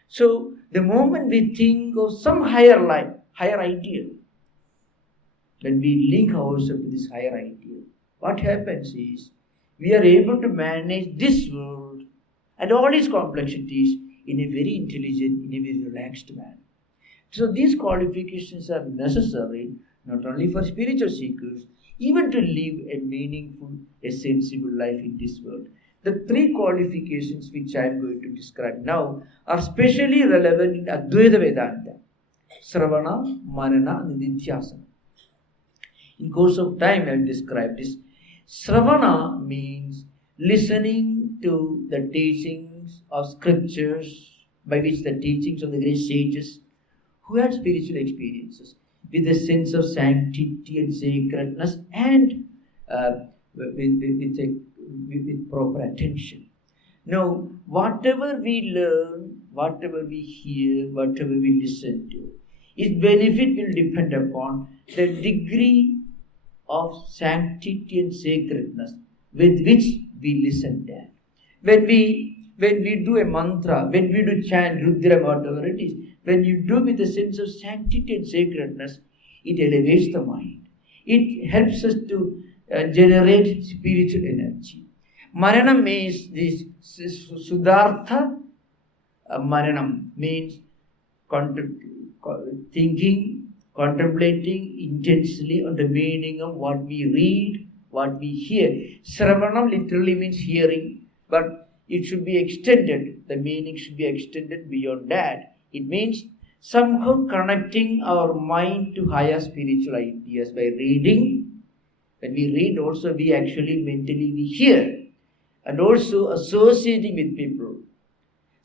So, the moment we think of some higher life, higher ideal, when we link ourselves to this higher ideal, what happens is we are able to manage this world and all its complexities in a very intelligent, in a very relaxed manner. So these qualifications are necessary not only for spiritual seekers, even to live a meaningful, a sensible life in this world. The three qualifications which I am going to describe now are specially relevant in Advaita Vedanta: Sravana, Manana, and Nidhyasana. In course of time, I have described this. Sravana means listening to the teachings of scriptures, by which the teachings of the great sages who had spiritual experiences with a sense of sanctity and sacredness, and with proper attention. Now, whatever we learn, whatever we hear, whatever we listen to, its benefit will depend upon the degree of sanctity and sacredness with which we listen there. When we do a mantra, when we do chant, Rudra, whatever it is, when you do with a sense of sanctity and sacredness, it elevates the mind. It helps us to generate spiritual energy. Maranam means this Sudartha. Maranam means thinking, contemplating intensely on the meaning of what we read, what we hear. Sravanam literally means hearing, but it should be extended. The meaning should be extended beyond that. It means somehow connecting our mind to higher spiritual ideas by reading. When we read also, we actually mentally we hear, and also associating with people.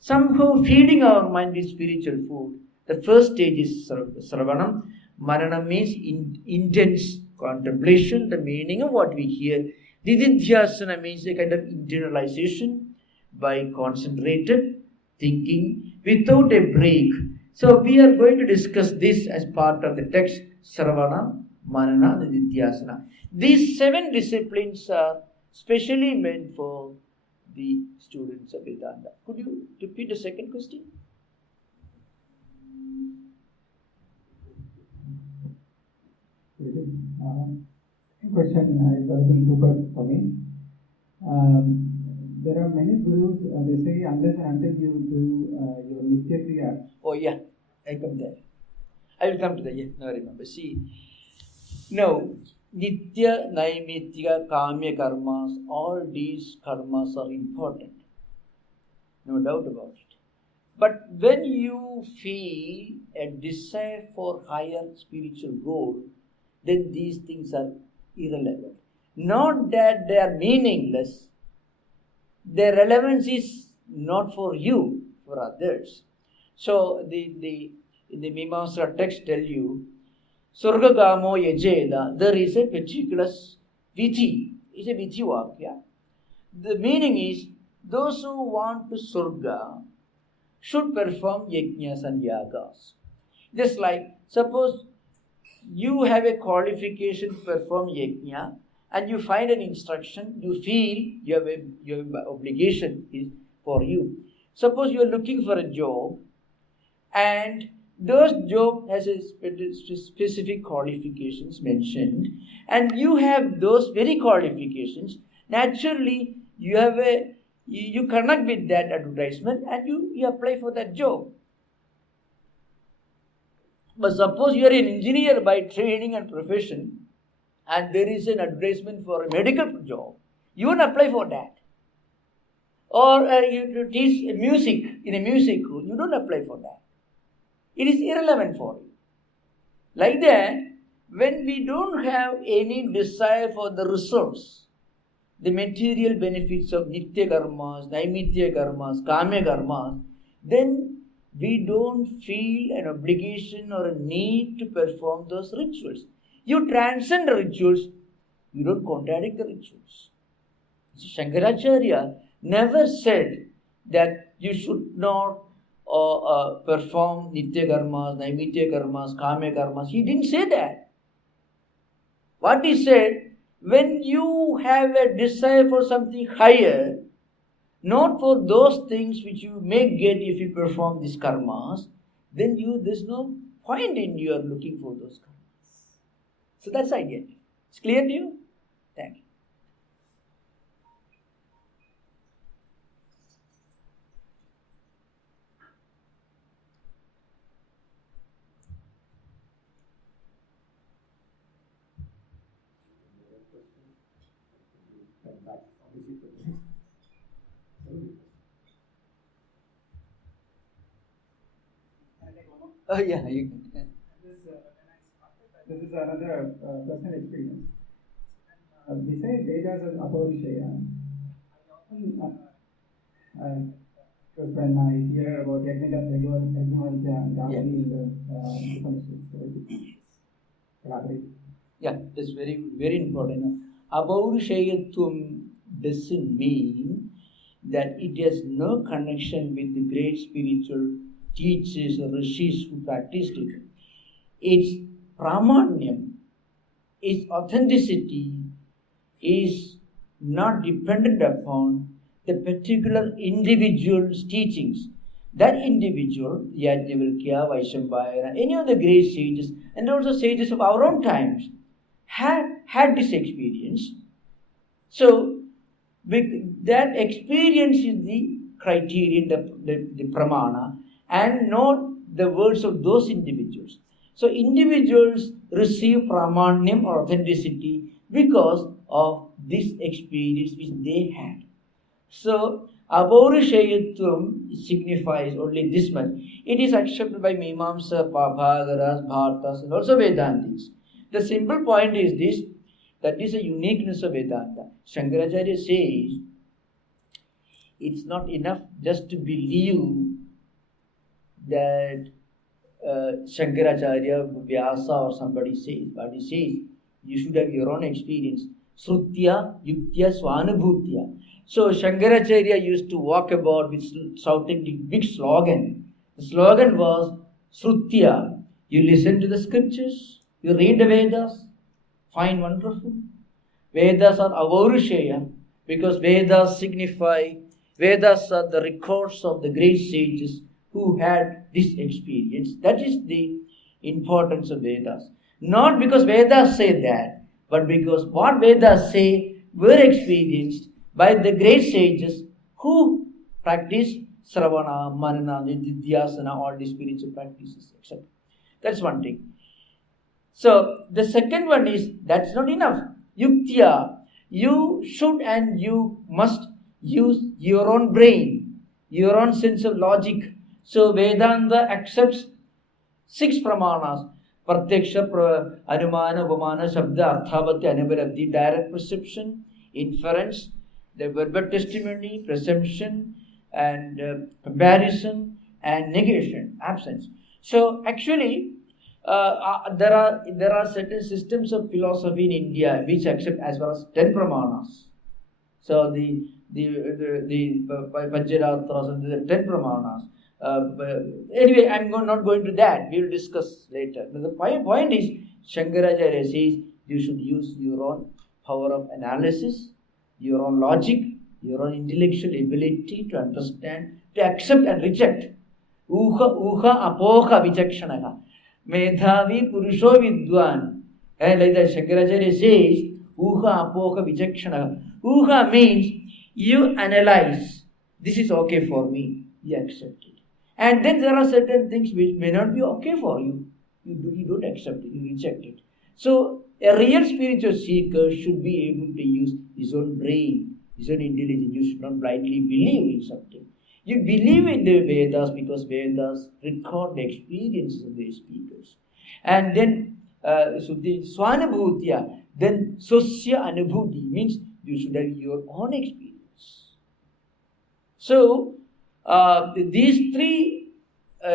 Somehow feeding our mind with spiritual food. The first stage is Sravanam. Maranam means intense contemplation, the meaning of what we hear. Dididhyasana means a kind of internalization by concentrated thinking without a break. So we are going to discuss this as part of the text, Sravana, Manana, Nididhyasana. These 7 disciplines are specially meant for the students of Vedanta. Could you repeat the second question? Question is a little too much for me. There are many gurus, they say unless and until you do your Nitya Kriya. Oh yeah, I come there. I will come to that. Yeah, now I remember. See, now, Nitya, Naimitya, Kamya karmas, all these karmas are important. No doubt about it. But when you feel a desire for higher spiritual goal, then these things are irrelevant. Not that they are meaningless. Their relevance is not for you, for others. So in the Mimamsa text tell you, Surgagamo Yajeda, there is a particular Vithi. It's a Vithi Vakya. The meaning is, those who want to Surga should perform Yajnas and Yagas. Just like, suppose you have a qualification to perform Yajna, and you find an instruction, you feel your obligation is for you. Suppose you are looking for a job, and those job has a specific qualifications mentioned, and you have those very qualifications. Naturally, you connect with that advertisement and you apply for that job. But suppose you are an engineer by training and profession, and there is an advertisement for a medical job, you won't apply for that. Or you teach music in a music school, you don't apply for that. It is irrelevant for you. Like that, when we don't have any desire for the results, the material benefits of Nitya karmas, Naimitya karmas, Kamya karmas, then we don't feel an obligation or a need to perform those rituals. You transcend the rituals, you don't contradict the rituals. Shankaracharya never said that you should not perform Nitya karmas, Naimitya karmas, Kamya karmas. He didn't say that. What he said, when you have a desire for something higher, not for those things which you may get if you perform these karmas, then there's no point in you are looking for those karmas. So that's the idea. It's clear to you? Thank you. Oh yeah, you can. this is another personal experience. We say Vedas as Apaurishaya. Because when I hear about Yajnavalkya and Gayatri in the Upanishads, so elaborate. Yeah, that's very, very important. Apaurishayatvam doesn't mean that it has no connection with the great spiritual teachers or rishis who practiced it. Its pramanyam, its authenticity is not dependent upon the particular individual's teachings. That individual, Yajnavalkya, Vaishambhayana, any of the great sages, and also sages of our own times, had this experience. So, that experience is the criterion, the pramana, and not the words of those individuals. So, individuals receive pramanyam or authenticity because of this experience which they had. So, Apaurishayatvam signifies only this much. It is accepted by Mimamsa, Bhagaras, Bhartas, and also Vedantics. The simple point is this, that is a uniqueness of Vedanta. Shankaracharya says, it's not enough just to believe that Shankaracharya, Vyasa or somebody says, but he says, you should have your own experience. Srutya, Yuktya, Swanubhutya. So Shankaracharya used to walk about with shouting the big slogan. The slogan was Srutya. You listen to the scriptures, you read the Vedas, fine, wonderful. Vedas are Apaurishaya because Vedas signify, Vedas are the records of the great sages who had this experience. That is the importance of Vedas. Not because Vedas say that, but because what Vedas say were experienced by the great sages who practice Sravana, Manana, Nidhyasana, all the spiritual practices, etc. That's one thing. So, the second one is, that's not enough. Yuktya. You should and you must use your own brain, your own sense of logic. So, Vedanta accepts 6 pramanas. Pratyaksha, Anumana, Upamana, Shabda, Arthabhati, Anubharavati, direct perception, inference, the verbal testimony, presumption, and comparison, and negation, absence. So, actually, there are certain systems of philosophy in India which accept as well as 10 pramanas. So the Pancharatras and the 10 pramanas. Anyway, I'm not going to that. We will discuss later. But the point is, Shankaracharya says you should use your own power of analysis, your own logic, your own intellectual ability to understand, to accept and reject. Uha apoha vichakshanaha. Medhavi Purusho Vidwan. And like that Shankaracharya says, Uha Apoha Vichakshana. Uha means you analyze. This is okay for me. You accept it. And then there are certain things which may not be okay for you. You don't accept it. You reject it. So a real spiritual seeker should be able to use his own brain, his own intelligence. You should not blindly believe in something. You believe in the Vedas because Vedas record the experiences of the speakers. And then, so the Swanubhutya, then Sosya Anubhuti means you should have your own experience. So, these 3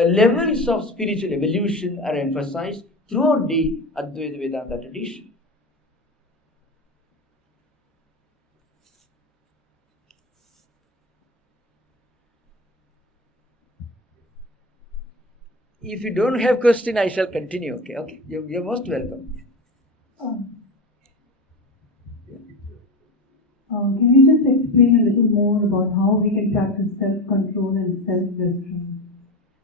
levels of spiritual evolution are emphasized throughout the Advaita Vedanta tradition. If you don't have question, I shall continue. Okay. You're most welcome. Can you just explain a little more about how we can practice self-control and self-restraint?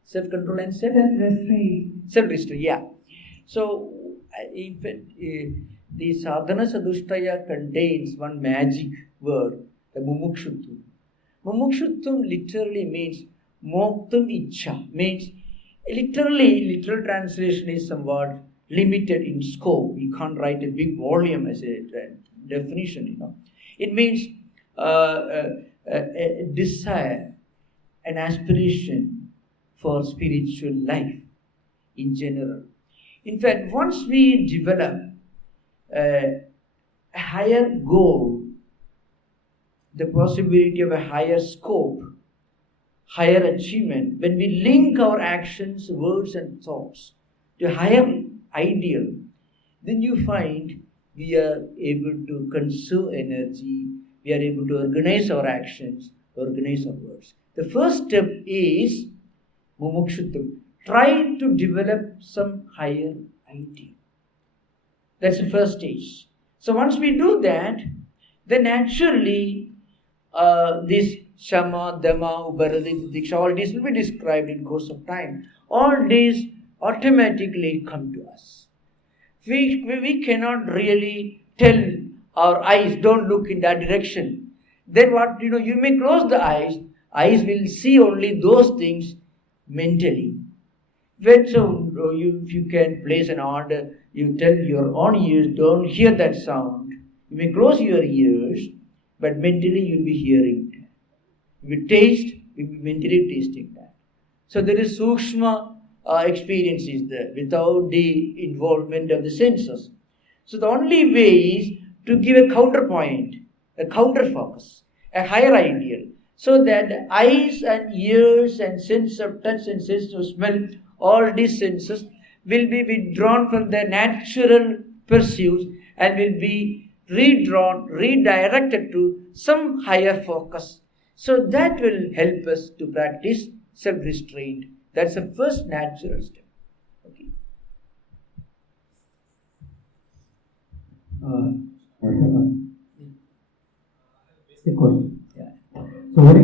Self-control and self-restraint. Self-restraint, yeah. So, in fact, the sadhana sadhushtaya contains one magic word, the mumukshutvam. Mumukshutvam literally means moktum ichha, means literal translation is somewhat limited in scope. You can't write a big volume as a definition, It means a desire, an aspiration for spiritual life in general. In fact, once we develop a higher goal, the possibility of a higher scope, higher achievement, when we link our actions, words and thoughts to a higher ideal, then you find we are able to conserve energy, we are able to organize our actions, organize our words. The first step is mumukshutvam. Try to develop some higher ideal. That's the first stage. So once we do that, then naturally this Shama, Dhamma, Uparadi, Diksha, all these will be described in course of time. All these automatically come to us. We cannot really tell our eyes, don't look in that direction. Then what, you may close the eyes will see only those things mentally. When if you can place an order, you tell your own ears, don't hear that sound. You may close your ears, but mentally you'll be hearing that. If you taste, you'll be mentally tasting that. So there is sukshma experiences there without the involvement of the senses. So the only way is to give a counterpoint, a counter focus, a higher ideal, so that the eyes and ears and sense of touch and sense of smell, all these senses will be withdrawn from their natural pursuits and will be redrawn, redirected to some higher focus. So that will help us to practice self-restraint. That's the first natural step. Okay. Basic question. Yeah. So what is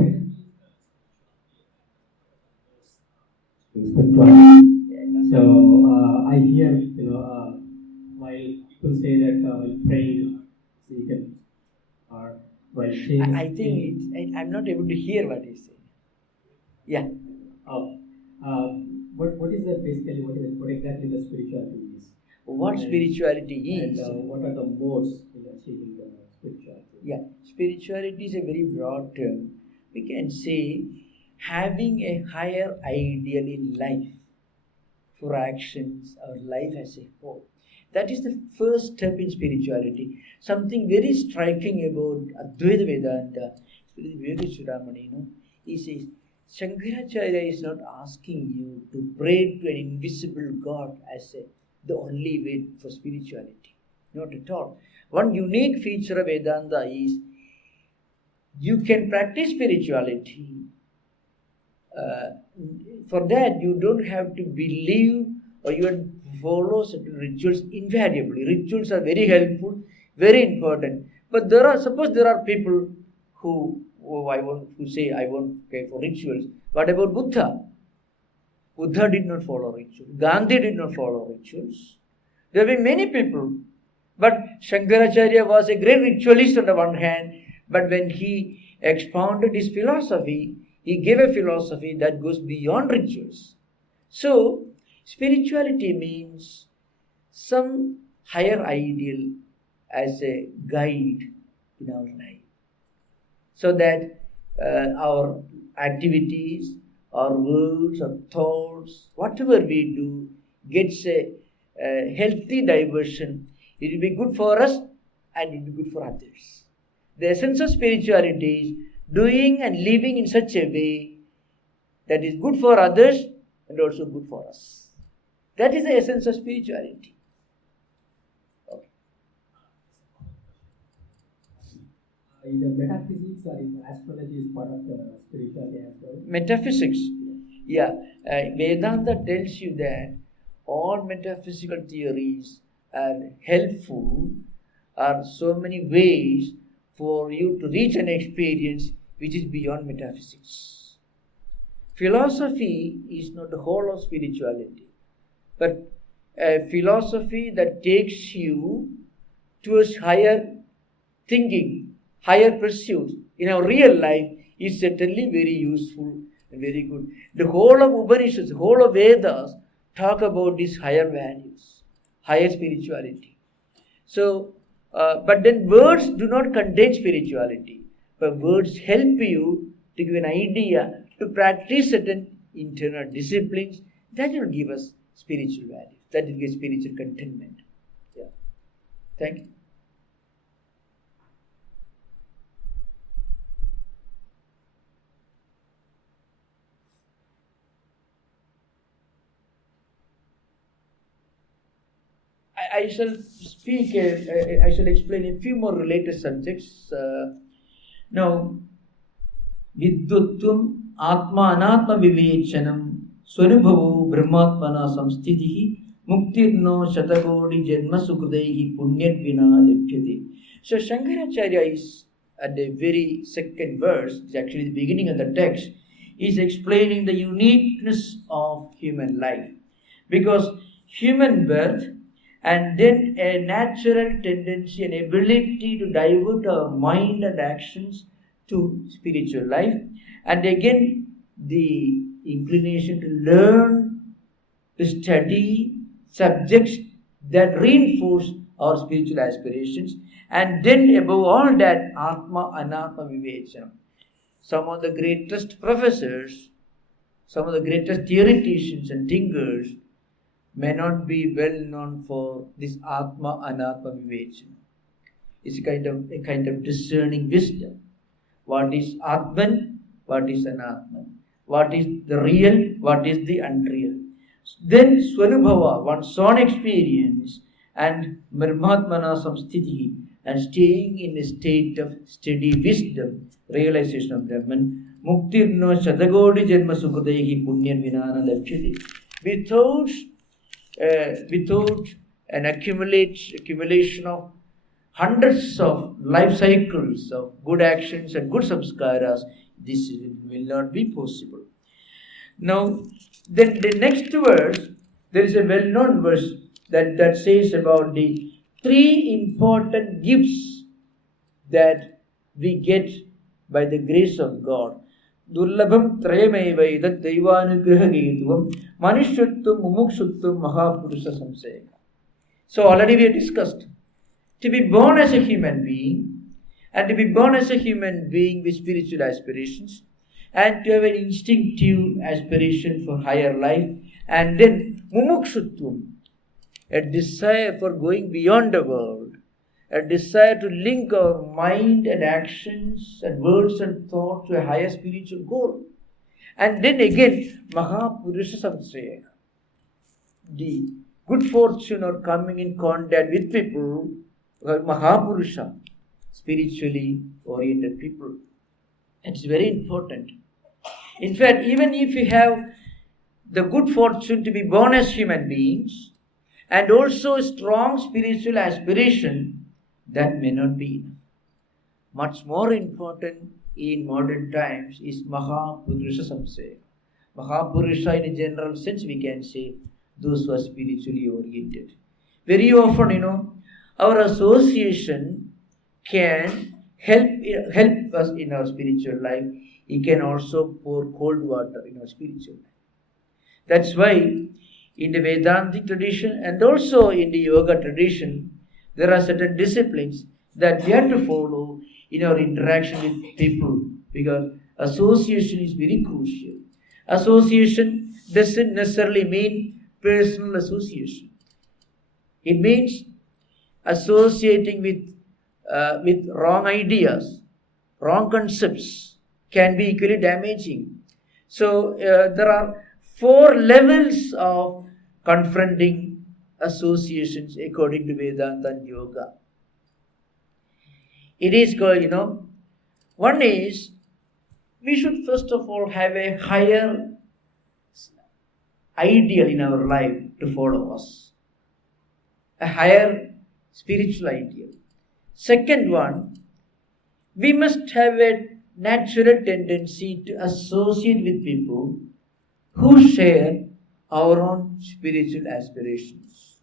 spirituality? So I hear, while people say that while praying, so you can, or while saying. I think I'm not able to hear what you say. Yeah. What is that basically? What exactly the spirituality is? What spirituality is? And what are the modes in achieving the spirituality? Yeah, spirituality is a very broad term. We can say having a higher ideal in life for actions or life as a whole. That is the first step in spirituality. Something very striking about Advaita Vedanta, Vivekachudamani, he says, Shankaracharya is not asking you to pray to an invisible God as the only way for spirituality. Not at all. One unique feature of Vedanta is you can practice spirituality. For that, you don't have to believe or you follow certain rituals invariably. Rituals are very helpful, very important. But suppose there are people who say, I won't pay for rituals. What about Buddha? Buddha did not follow rituals. Gandhi did not follow rituals. There have been many people. But Shankaracharya was a great ritualist on the one hand, but when he expounded his philosophy, he gave a philosophy that goes beyond rituals. So, spirituality means some higher ideal as a guide in our life. So that our activities, our words, our thoughts, whatever we do, gets a healthy diversion. It will be good for us and it will be good for others. The essence of spirituality is doing and living in such a way that is good for others and also good for us. That is the essence of spirituality. Okay. Either metaphysics or either astrology is part of the spirituality as well. Metaphysics. Yeah. Vedanta tells you that all metaphysical theories are helpful, are so many ways for you to reach an experience which is beyond metaphysics. Philosophy is not the whole of spirituality, but a philosophy that takes you towards higher thinking, higher pursuits in our real life is certainly very useful and very good. The whole of Upanishads, the whole of Vedas talk about these higher values, higher spirituality. So, but then words do not contain spirituality, but words help you to give an idea, to practice certain internal disciplines that will give us spiritual value. That will get spiritual contentment. Yeah. Thank you. I shall speak, I shall explain a few more related subjects. Now, Vidyutvam Atma Anatma Vivechanam Swarubhavo Brahmatmana Samstitihi Muktirno Shatagodi Janma Sukrudehi Punyat Vina Lepyate. So Shankaracharya is at the very second verse, it's actually the beginning of the text, is explaining the uniqueness of human life. Because human birth and then a natural tendency and ability to divert our mind and actions to spiritual life, and again the inclination to learn, to study subjects that reinforce our spiritual aspirations, and then above all that Atma Anatma Vivechanam. Some of the greatest professors, some of the greatest theoreticians and thinkers may not be well known for this Atma Anatma Vivechanam. It's a kind of discerning wisdom. What is Atman? What is Anatman? What is the real? What is the unreal? Then Swarubhava, one's own experience, and Brahmatmana Samstiti, and staying in a state of steady wisdom, realization of Brahman, Muktirno Shatagodi Janma Sukrudehi Punyan Vinana Lapchati. Without an accumulation of hundreds of life cycles of good actions and good samskaras, this will not be possible. Now, then the next verse, there is a well-known verse that says about the three important gifts that we get by the grace of God. Durlabham trayameva idat daivanugraha getuvam manushyatvam mumukshutvam mahapurusha samseka. So already we have discussed. To be born as a human being, and to be born as a human being with spiritual aspirations, and to have an instinctive aspiration for higher life, and then mumukshutvam, a desire for going beyond the world, a desire to link our mind and actions and words and thoughts to a higher spiritual goal. And then again, Mahapurusha Samsaya, the good fortune of coming in contact with people who are Mahapurusha, spiritually oriented people. It's very important. In fact, even if we have the good fortune to be born as human beings and also a strong spiritual aspiration, that may not be enough. Much more important in modern times is Mahapurusha Samsaya. Mahapurusha in a general sense we can say those who are spiritually oriented. Very often, our association can help us in our spiritual life. It can also pour cold water in our spiritual life. That's why in the Vedantic tradition and also in the yoga tradition, there are certain disciplines that we have to follow in our interaction with people, because association is very crucial. Association doesn't necessarily mean personal association. It means associating with wrong ideas, wrong concepts can be equally damaging. So there are 4 levels of confronting associations according to Vedanta and Yoga. It is called, one is, we should first of all have a higher ideal in our life to follow us. A higher spiritual ideal. Second one, we must have a natural tendency to associate with people who share our own spiritual aspirations.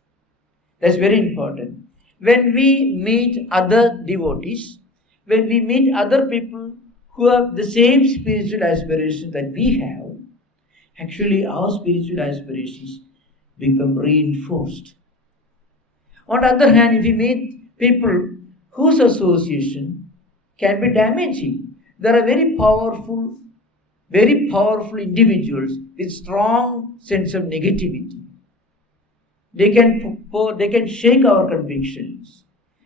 That's very important. When we meet other devotees, when we meet other people who have the same spiritual aspirations that we have, actually our spiritual aspirations become reinforced. On the other hand, if we meet people whose association can be damaging, there are very powerful individuals with strong sense of negativity. They can shake our convictions.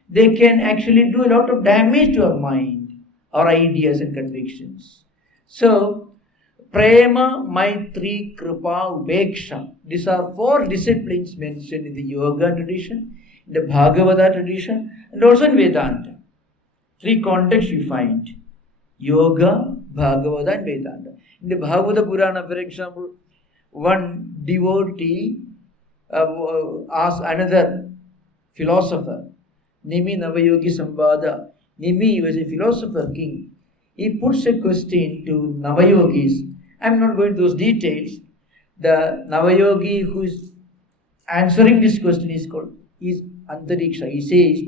They can actually do a lot of damage to our mind, our ideas and convictions. So, Prema, Maitri, Kripa, Upeksha. These are 4 disciplines mentioned in the Yoga tradition, in the Bhagavata tradition, and also in Vedanta. 3 contexts we find: Yoga, Bhagavata, and Vedanta. In the Bhagavata Purana, for example, one devotee asked another philosopher, Nimi Navayogi Samvada. Nimi was a philosopher king. He puts a question to Navayogis. I'm not going to those details. The Navayogi who is answering this question is Antariksha. He says,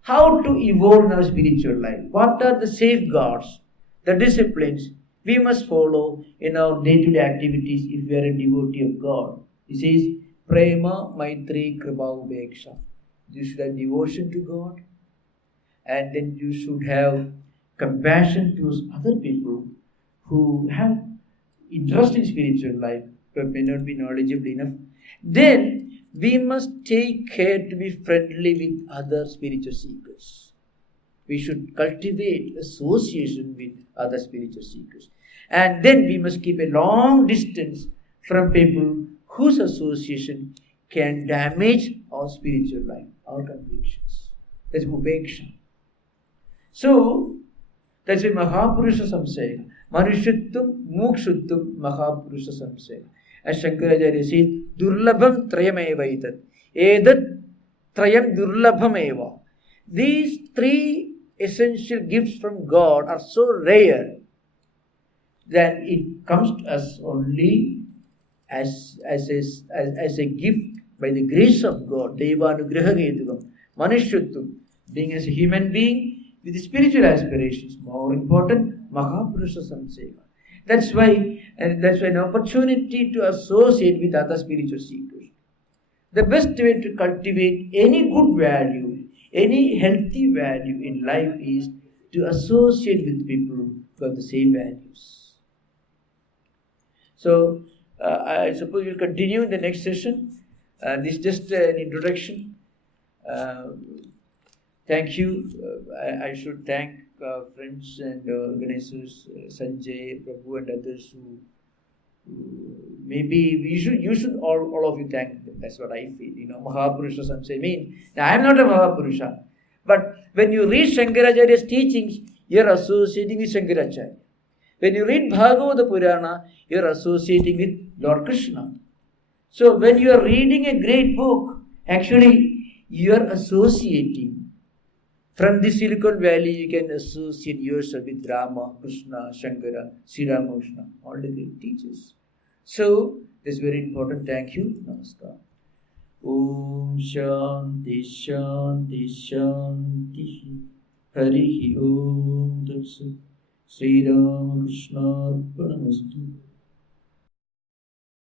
how to evolve in our spiritual life? What are the safeguards, the disciplines we must follow in our day-to-day activities if we are a devotee of God? He says, Prema, Maitri, Kripa, Upeksha. You should have devotion to God, and then you should have compassion towards other people who have interest in spiritual life but may not be knowledgeable enough. Then we must take care to be friendly with other spiritual seekers. We should cultivate association with other spiritual seekers. And then we must keep a long distance from people whose association can damage our spiritual life, our convictions. That's Upeksha. So, that's why Mahapurusha Samsaya. Manushyatvam, Mukshutvam, Mahapurusha Samsaya. As Shankaracharya says, Durlabham Trayameva Etat. Edat Trayam Durlabham Eva. These 3 essential gifts from God are so rare that it comes to us only as a gift by the grace of God. Devanugraha Hedugam. Manushyatvam, being as a human being with spiritual aspirations. More important, Mahapurusha Samsaya. That's why an opportunity to associate with other spiritual seekers. The best way to cultivate any good value, any healthy value in life is to associate with people who have the same values. So, I suppose we'll continue in the next session. This is just an introduction. Thank you. I should thank friends and organizers, Sanjay, Prabhu, and others who maybe you should all of you thank them. That's what I feel. Mahapurusha Samsaya. I am not a Mahapurusha, but when you read Shankaracharya's teachings, you are associating with Shankaracharya. When you read Bhagavata Purana, you are associating with Lord Krishna. So when you are reading a great book, actually you are associating. From this Silicon Valley, you can associate yourself with Rama, Krishna, Shankara, Sri Ramakrishna, all the great teachers. So, this is very important. Thank you. Namaskar. Om Shanti Shanti Shanti Harihi Om Tatsat Sri Ramakrishna Arpanamastu.